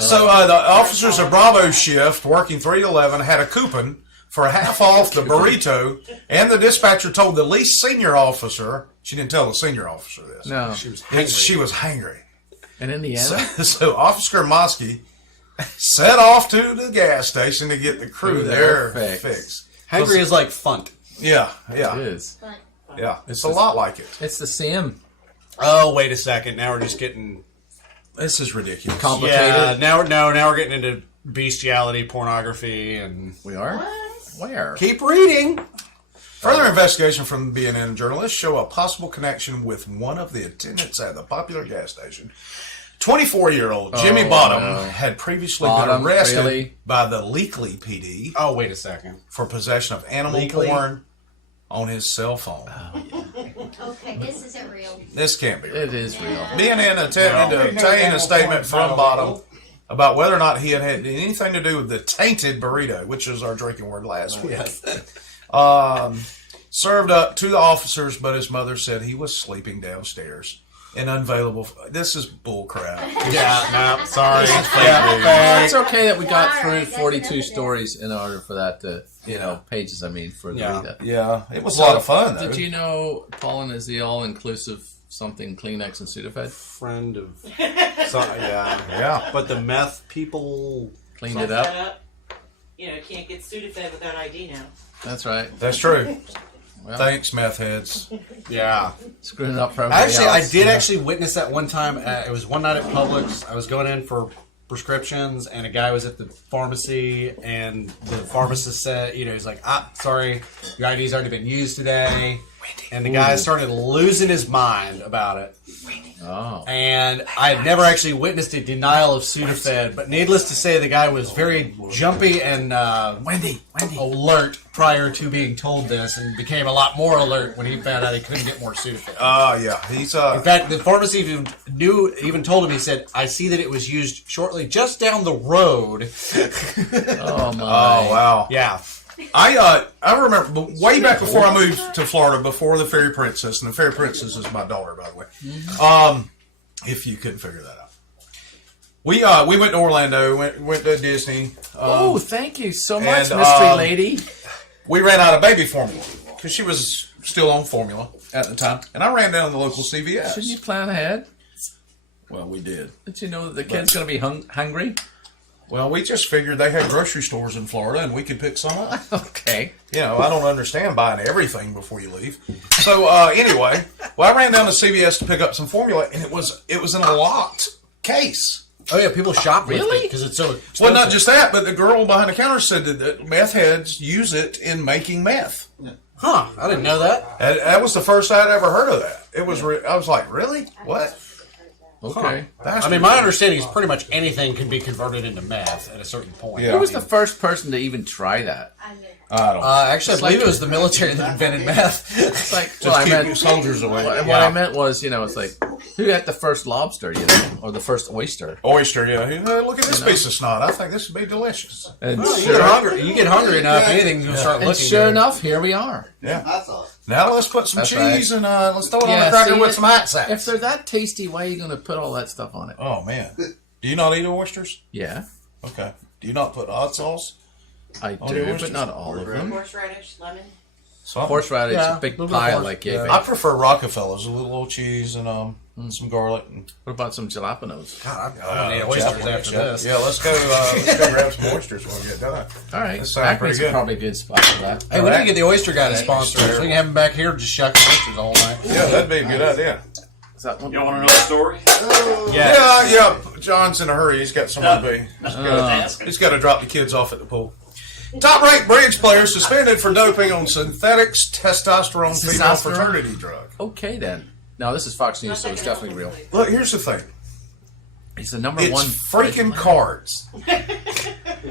So the officers of Bravo shift, working 3 to 11, had a coupon for half off the burrito, and the dispatcher told the least senior officer. She didn't tell the senior officer this. No. She was hangry. And Indiana? So Officer Mosky set off to the gas station to get the crew there fixed. hungry is like funt. Yeah. It is. Yeah. It's a lot like it. It's the same. Oh, wait a second. Now we're just getting This is ridiculous. Complicated. Yeah, now we're getting into bestiality, pornography, and We are? Where? keep reading. Further investigation from the BNN journalists show a possible connection with one of the attendants at the popular gas station. 24-year-old Jimmy Bottom had previously Bottom, been arrested really? by the Leakley PD Oh, wait a second. for possession of animal Leakley? porn on his cell phone. Okay, this isn't real. This can't be real. It is real. BNN attempted to obtain a statement from Bottom about whether or not he had anything to do with the tainted burrito, which was our drinking word last week. Served up to the officers, but his mother said he was sleeping downstairs and unavailable. This is bull crap. Yeah, no, sorry. It's okay that we got through 42 stories in order for that to, pages, for the read that. Yeah, it was a lot of fun, though. Did you know Paula is the all-inclusive something Kleenex and Sudafed? Friend of, yeah. But the meth people Cleaned it up. You know, can't get Sudafed without ID now. That's right. That's true. Well, Thanks, meth heads. Yeah. Screwing it up for everybody Actually, else. I did actually witness that one time. It was one night at Publix. I was going in for prescriptions, and a guy was at the pharmacy, and the pharmacist said, he's like, sorry, your ID's already been used today. And the guy started losing his mind about it. Oh. And I had never actually witnessed a denial of Sudafed, but needless to say, the guy was very jumpy and alert prior to being told this, and became a lot more alert when he found out he couldn't get more Sudafed. Yeah. He's In fact, the pharmacy even told him, he said, I see that it was used shortly just down the road. Oh, my. Oh, wow. Yeah. I remember way back before I moved to Florida, before the Fairy Princess, and the Fairy Princess is my daughter, by the way. If you couldn't figure that out, we went to Orlando, went to Disney. Oh, thank you so much, and, mystery lady. We ran out of baby formula because she was still on formula at the time, and I ran down to the local CVS. Shouldn't you plan ahead? Well, we did. Did you know that the kid's going to be hungry? Well, we just figured they had grocery stores in Florida, and we could pick some up. Okay. I don't understand buying everything before you leave. So anyway, I ran down to CVS to pick up some formula, and it was in a locked case. Oh, yeah, people shop Really? because it's so expensive. Well, not just that, but the girl behind the counter said that meth heads use it in making meth. Huh, I didn't know that. That was the first I'd ever heard of that. It was. I was like, really? What? Okay. I mean, my understanding is pretty much anything can be converted into meth at a certain point. Yeah. Who was the first person to even try that? I don't. Actually, I believe it was the military that invented meth. It's like, Just I keep meant soldiers away. What I meant was, it's like, who got the first lobster, or the first oyster? Oyster, yeah. Look at this piece of snot. I think this would be delicious. And You get hungry enough, anything's going to start and looking sure good. enough, here we are. Yeah. That's awesome. Now let's put some That's cheese right. and let's throw it on Yeah, the cracker see, with some hot sauce. If they're that tasty, why are you going to put all that stuff on it? Oh man, do you not eat oysters? Yeah, Okay. Do you not put hot sauce? I On your do, oysters? but not all of them. Horseradish, lemon. Horseradish. Horseradish, a big little bit pile of like yeah. Gabe. I prefer Rockefellers, a little cheese and some garlic. And, What about some jalapenos? God, I'm going to need oysters after this. Yeah, let's go grab some oysters when we get done. All right, That sounds pretty Acme's good. probably a good spot for that. Hey, we need to get the oyster guy to sponsor us. Sure. We can have him back here just shucking oysters all night. Yeah, that'd be a good idea. Is that one? You want to know a story? Yeah. John's in a hurry. He's got somewhere to be. Asking. He's got to drop the kids off at the pool. Top-ranked bridge player suspended for doping on synthetics testosterone female Testosterone? fertility drug. Okay, then. No, this is Fox News, so it's definitely real. Look, here's the thing. It's the number It's one. freaking cards.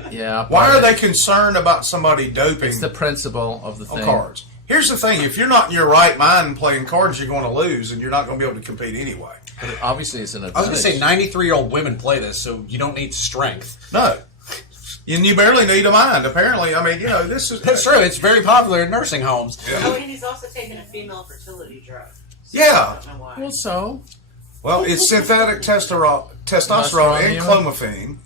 Yeah. Why are but they concerned about somebody doping It's the principle of the on thing. cards? Here's the thing. If you're not in your right mind playing cards, you're going to lose, and you're not going to be able to compete anyway. But obviously, it's an I was advantage. going to say 93-year-old women play this, so you don't need strength. No. And you barely need a mind, apparently. I mean, this is... That's true. It's very popular in nursing homes. Oh, and he's also taking a female fertility drug. So Yeah. I don't know why. Well, so Well, it's synthetic testosterone and clomiphene.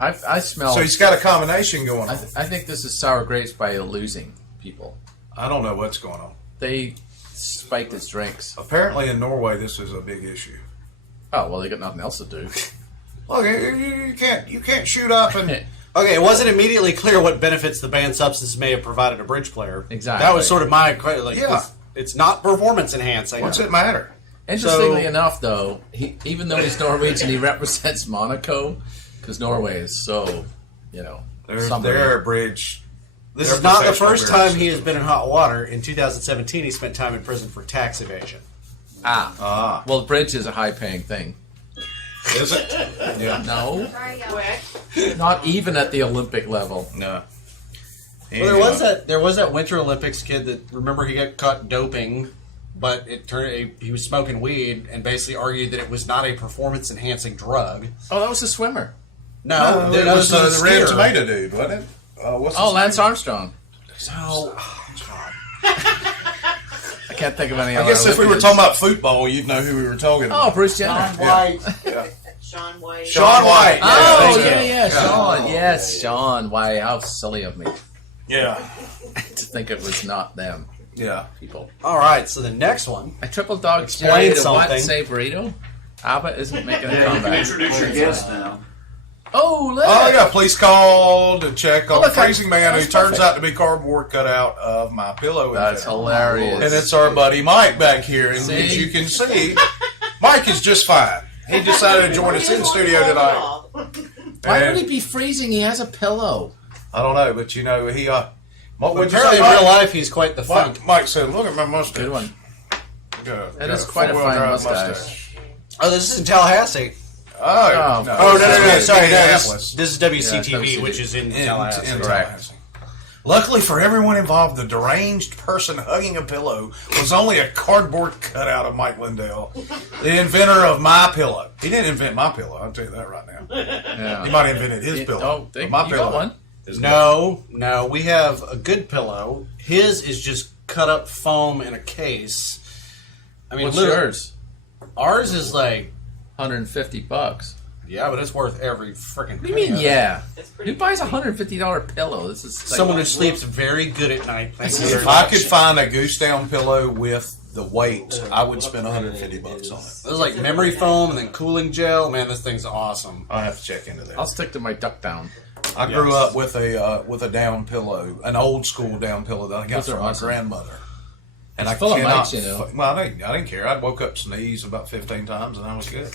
I smell. So he's got a combination going on. I think this is sour grapes by losing people. I don't know what's going on. They spiked his drinks. Apparently in Norway, this is a big issue. Oh well, they got nothing else to do. Look, you can't shoot up and... Okay, it wasn't immediately clear what benefits the banned substance may have provided a bridge player. Exactly. That was sort of my question. Yeah. It's not performance enhancing. What's it matter? Interestingly enough, though, even though he's Norwegian, he represents Monaco because Norway is so, Their bridge... This is not the first time he has been in hot water. In 2017, he spent time in prison for tax evasion. Well, bridge is a high-paying thing. Is it? Yeah. No, Quick. not even at the Olympic level. No. Well, there was that Winter Olympics kid that, remember, he got caught doping, but it turned he was smoking weed and basically argued that it was not a performance enhancing drug. Oh, that was a swimmer. No, it was the red tomato dude, wasn't it? What's his Lance name? Armstrong. I can't think of any other. I guess if we were Olympians. talking about football, you'd know who we were talking about. Oh, Bruce Jenner. Sean White. Sean White. Oh, thank you. yeah, Sean. Yes, Sean. Why, how silly of me Yeah. to think it was not them. Yeah. people. All right, so the next one. I triple dog Explain to what? something. Say burrito? Abba isn't making a Yeah, you can comeback. introduce your guest now. Oh, look. Oh, yeah, police called to check on Oh, look, a freezing man who that's turns perfect. out to be cardboard cutout of MYPillow. That's hilarious. And it's our buddy Mike back here. And See? as you can see, Mike is just fine. He decided to join us in studio tonight. Why And would he be freezing? He has a pillow. I don't know, but you know, he, what'd you Apparently, say, in real Mike? life, he's quite the funk. Mike said, look at my mustache. Good one. That That is quite a fine mustache. Oh, this is in Tallahassee. Oh, Oh, no, sorry. No, Minneapolis. this is WCTV, Yeah, which is in In Tallahassee. Tallahassee. Luckily for everyone involved, the deranged person hugging a pillow was only a cardboard cutout of Mike Lindell, the inventor of MYPillow. He didn't invent MYPillow, I'll tell you that right now. Yeah. He might have invented his pillow. Oh, but you my got pillow one. is No, we have a good pillow. His is just cut up foam in a case. I mean, What's literally- yours? Ours is like, $150. yeah, but it's worth every freaking. What do you mean, penny of it. yeah? It's pretty Who buys a $150 pillow? This is like, Someone who sleeps very good at night. Thank you very If I much. could find a goose down pillow with the weight, I would spend $150 on it. It was like memory foam and then cooling gel. Man, this thing's awesome. I'll have to check into that. I'll stick to my duck down. I grew up with a down pillow, an old school down pillow that I got Those are from my awesome. grandmother. And It's I full of cannot. mics, you know. Well, I didn't care. I woke up sneezed about 15 times and I was good.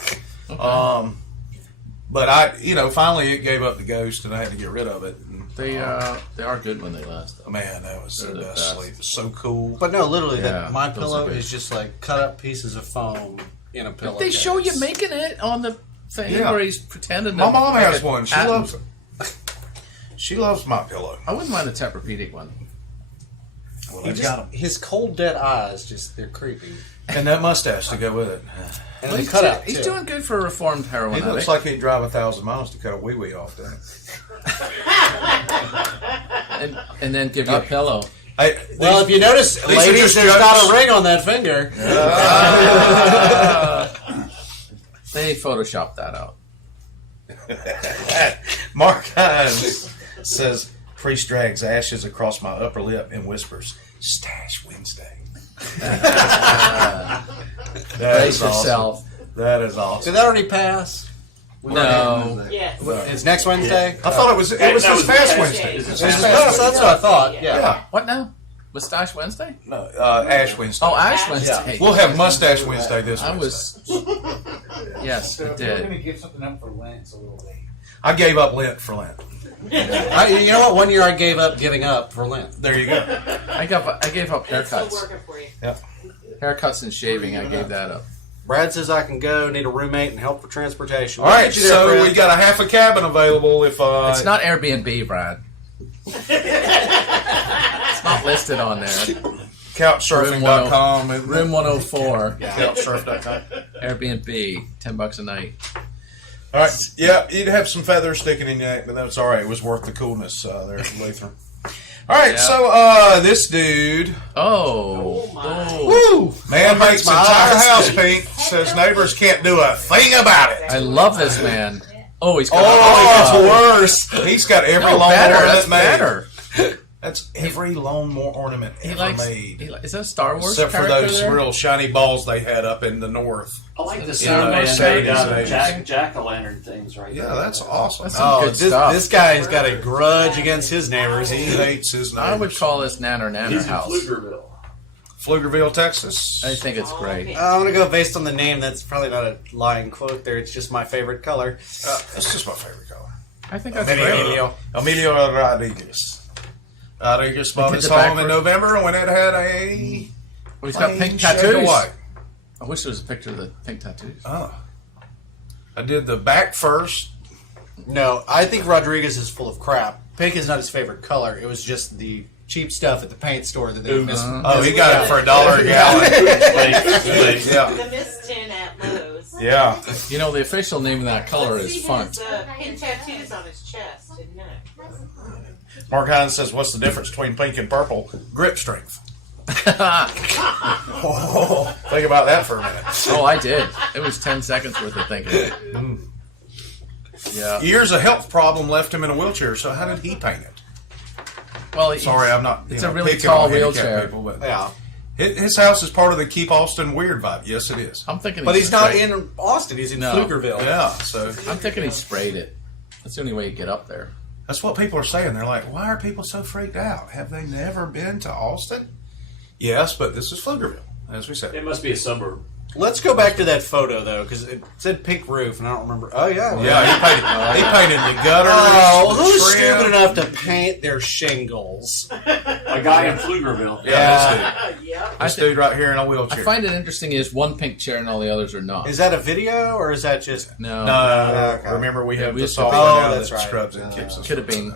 But finally it gave up the ghost and I had to get rid of it. And, They are good when they last. Though. man, that was They're the the best best. sleep. It was so cool. But no, literally, Yeah, that my those pillow are good. is just like cut up pieces of foam in a pillow. But they show you making it on the thing Yeah. where he's pretending. My to mom make has a one. She patent. loves it. She loves MYPillow. I wouldn't mind a Tempur-Pedic one. Well, He they've just- got 'em. his cold dead eyes, they're creepy. And that mustache to go with it. And Well, they he's cut out. He's too. doing good for a reformed heroin He addict. looks like he'd drive 1,000 miles to cut a wee-wee off that. and then give you a pillow. Hey, Well, if you notice, these are ladies, just there's jokes. not a ring on that finger. They photoshopped that out. Mark Hines says, priest drags ashes across my upper lip and whispers, Stash Wednesday. That Brace is awesome. yourself. That is awesome. Did that already pass? No. Yes. It's next Wednesday? I thought it was That this was past the Wednesday. It's This the is past that's what I thought. Yeah. Yeah. What now? Mustache Wednesday? No, Ash Wednesday. Oh, Ash Ash. Wednesday. We'll have Mustache Wednesday this I Wednesday. was. Yes, it did. give something up for Lent, it's a little late. I gave up Lent for Lent. You know what? One year I gave up giving up for Lent. There you go. I gave up It's still haircuts. working for you. Haircuts and shaving. I gave that up. Brad says I can go, need a roommate and help for transportation. All right, Get you there, so Fred. we got a half a cabin available if It's not Airbnb, Brad. It's not listed on there. couchsurfing.com and Room 104. couchsurf.com. Airbnb. $10 a night. All right. Yeah, you'd have some feathers sticking in your neck, but that's all right. It was worth the coolness there at Lathrop. All right, Yeah. so this dude, Oh. woo, man That makes hurts my entire eyes. house pink. Says neighbors can't do a thing about it. I love this man. Oh, he's got Oh, it's worse. He's got every no, lawn better. ornament That's made. better. That's every lawnmower ornament He ever likes. made. Is that a Star Wars Except for character those there? real shiny balls they had up in the north. I like the Yeah, sound man, made out '70s. of jack-o'-lantern things right Yeah, there. that's awesome. That's some good stuff. This guy's got a grudge against his neighbors. He hates his neighbors. I would call this Nanner Nanner He's in house. Pflugerville. Pflugerville, Texas. I think it's great. I'm going to go based on the name. That's probably not a lying quote there. It's just my favorite color. That's just my favorite color. I think that's great. Emilio Rodriguez. Rodriguez bought did his the back home in first. November when it had a Oh, he's got plain pink shade of tattoos. white. I wish there was a picture of the pink tattoos. Oh. I did the back first. No, I think Rodriguez is full of crap. Pink is not his favorite color. It was just the cheap stuff at the paint store that they missed. Oh, he got it for $1 a gallon. Yeah. The Mist Tin at Lowe's. Yeah. You know, the official name of that color He is fun. has pink tattoos on his chest and neck. Mark Hines says, what's the difference between pink and purple? Grip strength. Oh, think about that for a minute. Oh, I did. It was 10 seconds worth of thinking. Yeah. Years of health problem left him in a wheelchair, so how did he paint it? Well, sorry, I'm not. It's you a know, really picking on tall handicapped wheelchair. people, but Yeah. his house is part of the Keep Austin Weird vibe. Yes, it is. I'm thinking, But he's not sprayed- in Austin. He's in No. Pflugerville. Yeah, so I'm thinking he sprayed it. That's the only way you get up there. that's what people are saying. They're like, why are people so freaked out? Have they never been to Austin? Yes, but this is Pflugerville, as we said. It must be a suburb. Let's go back to that photo though, because it said pink roof, and I don't remember. Oh yeah, Yeah, he painted the gutters. Oh, the who's trim. stupid enough to paint their shingles? A guy in Pflugerville. Yeah, Yep. this dude right here in a I wheelchair. find it interesting is one pink chair and all the others are not. Is that a video or is that just? No. No, Okay. remember we Yeah, have we the used to software be- now Oh, that's that right. scrubs and keeps us. Could have been.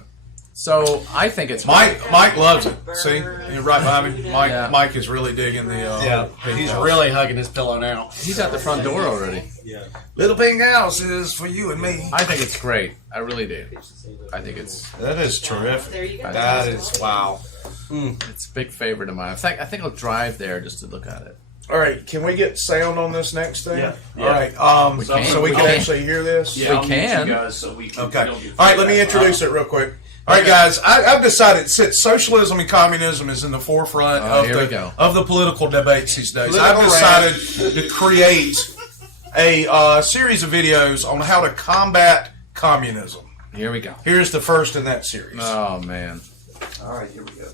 So I think it's Mike loves it. See, you're right behind me. Yeah. Mike is really digging the. Yeah, pink he's house. really hugging his pillow now. He's at the front door already. Little pink house is for you and me. I think it's great. I really do. I think it's That is terrific. There you go. That is wow. it's a big favorite of mine. In fact, I think I'll drive there just to look at it. All right, can we get sound on this next thing? Yeah. All right, We so can. we can We actually hear this. Yeah, We I'll mute can. You guys so we can Okay. don't get All right, let me feedback. introduce it real quick. All right, guys, I've decided since socialism and communism is in the forefront here we go. of the political debates these days, Political I've decided to create a series of videos on how to combat communism. Here we go. Here's the first in that series. Oh man. All right, here we go.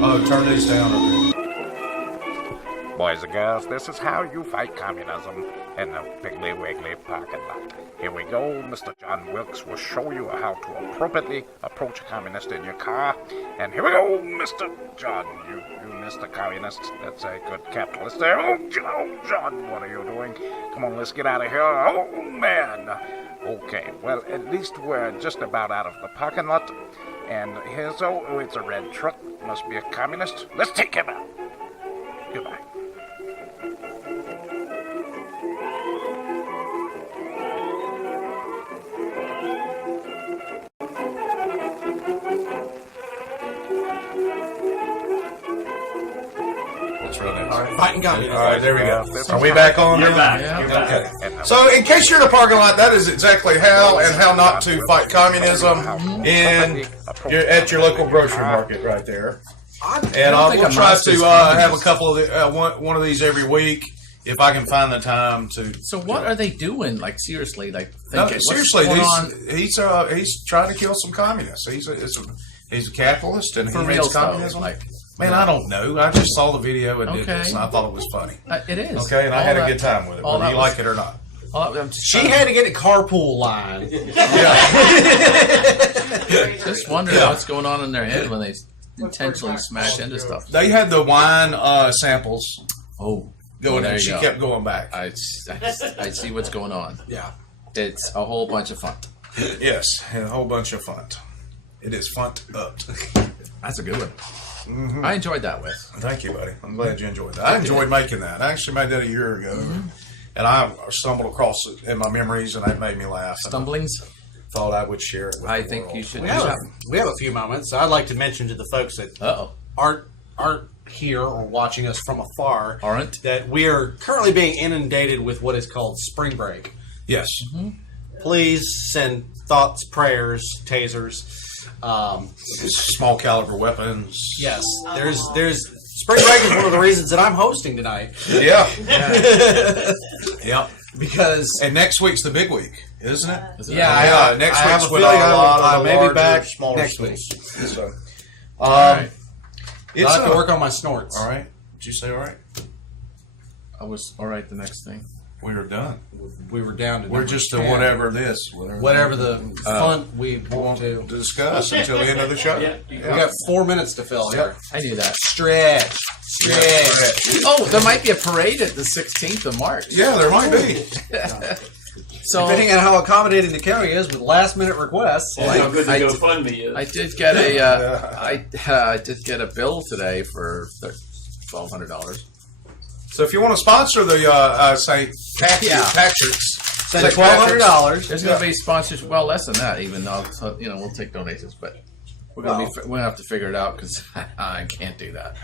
Oh, turn these down a bit. Boys and girls, this is how you fight communism in the Piggly Wiggly parking lot. Here we go. Mr. John Wilkes will show you how to appropriately approach a communist in your car. And here we go, Mr. John. You Mr. Communist. That's a good capitalist there. Oh, John, what are you doing? Come on, let's get out of here. Oh, man. Okay, well, at least we're just about out of the parking lot. And here's, oh, it's a red truck. Must be a communist. Let's take him out. Goodbye. Let's run it. All right, fighting communism. All right, there we go. Are we back on? You're now? back. Yeah. You're back. Okay. So, in case you're in a parking lot, that is exactly how and how not to fight communism at your local grocery market right there. And don't think we'll a try monster's to have a communist. couple of one of these every week if I can find the time to. So what are they doing? Like seriously, like No, thinking, seriously, what's going on? he's trying to kill some communists. He's a capitalist and For he real hates though, communism. like Man, I don't know. I just saw the video and did Okay. this, and I thought it was funny. It is. Okay, and I All had a that- good time with it, all whether you that was- like it or not. I'm just, She had to get a carpool line. just wondering Yeah. what's going on in their head when they intentionally smash into stuff. They had the wine samples Oh, going there in. you She go. kept going back. I see what's going on. Yeah. It's a whole bunch of fun. Yes, and a whole bunch of fun. It is fun up. That's a good one. I enjoyed that, Wes. Thank you, buddy. I'm glad you enjoyed that. I enjoyed making that. I actually made that a year ago, and I stumbled across it in my memories, and it made me laugh. And Stumblings. thought I would share it with I the think world. you should We do have, that. we have a few moments. I'd like to mention to the folks that Uh-oh. aren't here or watching us from afar Aren't? that we are currently being inundated with what is called spring break. Yes. Please send thoughts, prayers, tasers. Small caliber weapons. Yes, there's spring break is one of the reasons that I'm hosting tonight Yeah. Yeah. because And next week's the big week, isn't it? Is it- Yeah, next I have week's a with feeling a lot of I the may be larger, back smaller next schools. week. So, All right. it's I have a- to work on my snorts. All right. Did you say all right? I was all right. The next thing. We were done. We were down to We're number just 10. a whatever the fun we want to. discuss until the end of the show. Yeah. We got 4 minutes to fill here. I knew that. Stretch. Oh, there might be a parade at the 16th of March. Yeah, there might be. So Depending on how accommodating the county is with last minute requests. And how good the I- GoFundMe is. I did get a I did get a bill today for $1,200. So if you want to sponsor the St. Patrick's, Send $1,200. There's going to be sponsors. Well, less than that, even though we'll take donations, but we're gonna have to figure it out because I can't do that.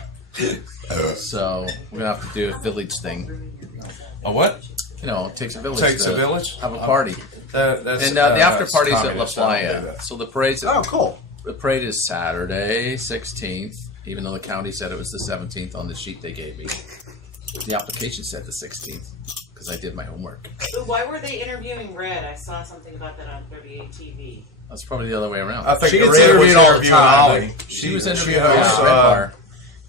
So we're gonna have to do a village thing. a what? takes a village. Takes to a village? Have a party. That's, And the after that's party's at La communist. I don't do Playa. that. So the parade's cool. The parade is Saturday, 16th, even though the county said it was the 17th on the sheet they gave me. The application said the 16th because I did my homework. But why were they interviewing Red? I saw something about that on 38 TV. That's probably the other way around. I think She Red gets was interviewed all the interviewing time. Ollie. She was interviewing hosts, Red Bar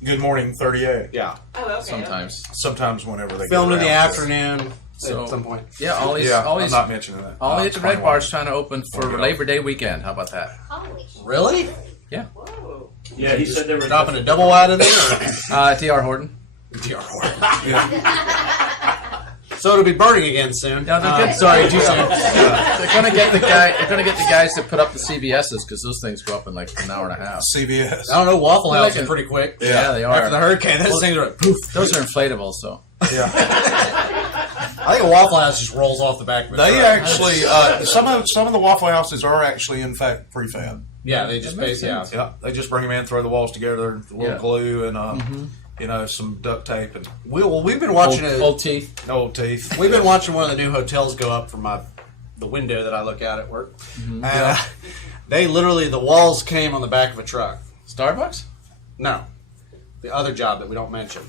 Good Morning 38. Yeah. Oh, okay. sometimes. Sometimes whenever they Filmed get in the around to it. afternoon So- at some point. Yeah, Ollie's I'm not mentioning that. Ollie at the Red 21. Bar is trying to open for Okay. Labor Day weekend. How about that? Holy shit. Really? Yeah. Whoa. Yeah, he said they were Dropping a double wide in there? DR Horton. DR So it'll be burning again soon. Yeah, they're good. Sorry, too soon. They're gonna get the guys that put up the CVSs because those things go up in like an hour and a half. CVS. I don't know, Waffle They're House like is pretty quick. Yeah, they are. After the hurricane, those things are like, poof. Those are inflatables, so. Yeah. I think a Waffle House just rolls off the back of it. They actually, some of the Waffle Houses are actually, in fact, prefab. Yeah, they just base, yeah. Yeah, they just bring them in, throw the walls together, a little Yeah. glue, and some duct tape and We've been watching Old teeth. old teeth. We've been watching one of the new hotels go up from the window that I look out at work. And they literally, the walls came on the back of a truck. Starbucks? No. The other job that we don't mention.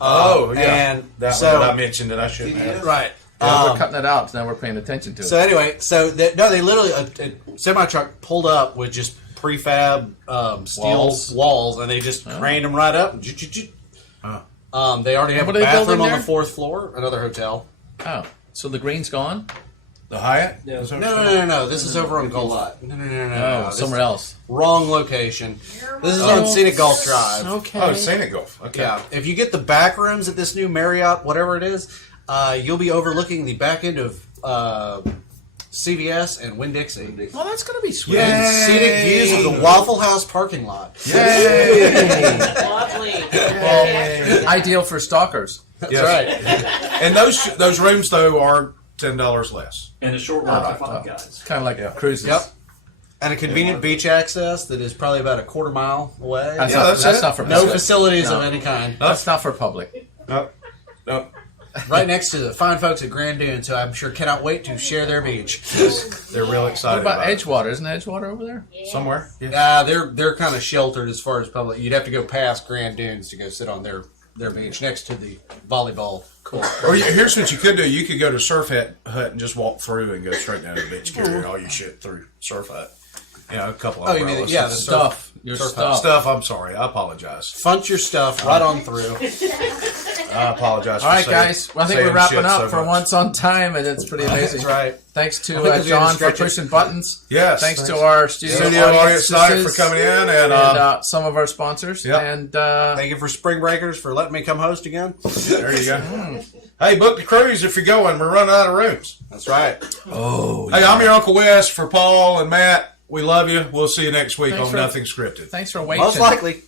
Yeah. And that so, one that I mentioned that I shouldn't have. right. Yeah, we're cutting it out, so now we're paying attention to it. So anyway, they literally, a semi-truck pulled up with just prefab steel walls, and they just craned them right up. They already have What a are they building bathroom on there? the 4th floor, another hotel. Oh, so the green's gone? The Hyatt? Yeah. No. This is over on Gulfworld. No. Oh, This somewhere is else. Wrong location. This is on Scenic Golf Drive. Okay. Oh, Scenic Golf. Okay. Yeah. If you get the back rooms at this new Marriott, whatever it is, you'll be overlooking the back end of CVS and Winn-Dixie. Well, that's going to be sweet. And scenic views of the Waffle House parking lot. Lovely. Well, ideal for stalkers. That's Yes. right. And those rooms though are $10 less. And a short walk to Five Guys. It's kind of like cruises. Yep. And a convenient beach access that is probably about a quarter mile away. That's, Yeah, not, that's that's it. not for No public. facilities No. of any kind. That's not for public. Nope. Right next to the fine folks at Grand Dunes, who I'm sure cannot wait to share their beach. They're real What excited about it. Edgewater? Isn't Edgewater over there? Somewhere. Yeah. They're kind of sheltered as far as public. You'd have to go past Grand Dunes to go sit on their beach next to the volleyball court. Or here's what you could do. You could go to Surf Hut and just walk through and go straight down to the beach, carry all your shit through Surf Hut. A couple of Oh, you mean umbrellas. the Stuff. Your Surf stuff. Stuff, I'm sorry. I apologize. Funt your stuff right on through. I apologize. All right, for guys. Well, I think we're saying wrapping shit up so for much. once on time, and it's pretty amazing. That's right. Thanks to I think it's John gonna for stretch it. pushing buttons. Yes. Thanks to our studio audience tonight for coming in and some of our sponsors. Yep. And Thank you for Spring Breakers for letting me come host again. there you go. Hey, book the cruise if you're going. We're running out of rooms. That's right. Hey, I'm your Uncle Wes for Paul and Matt. We love you. We'll see you next week Thanks on for- Nothing Scripted. thanks for waiting. Most likely.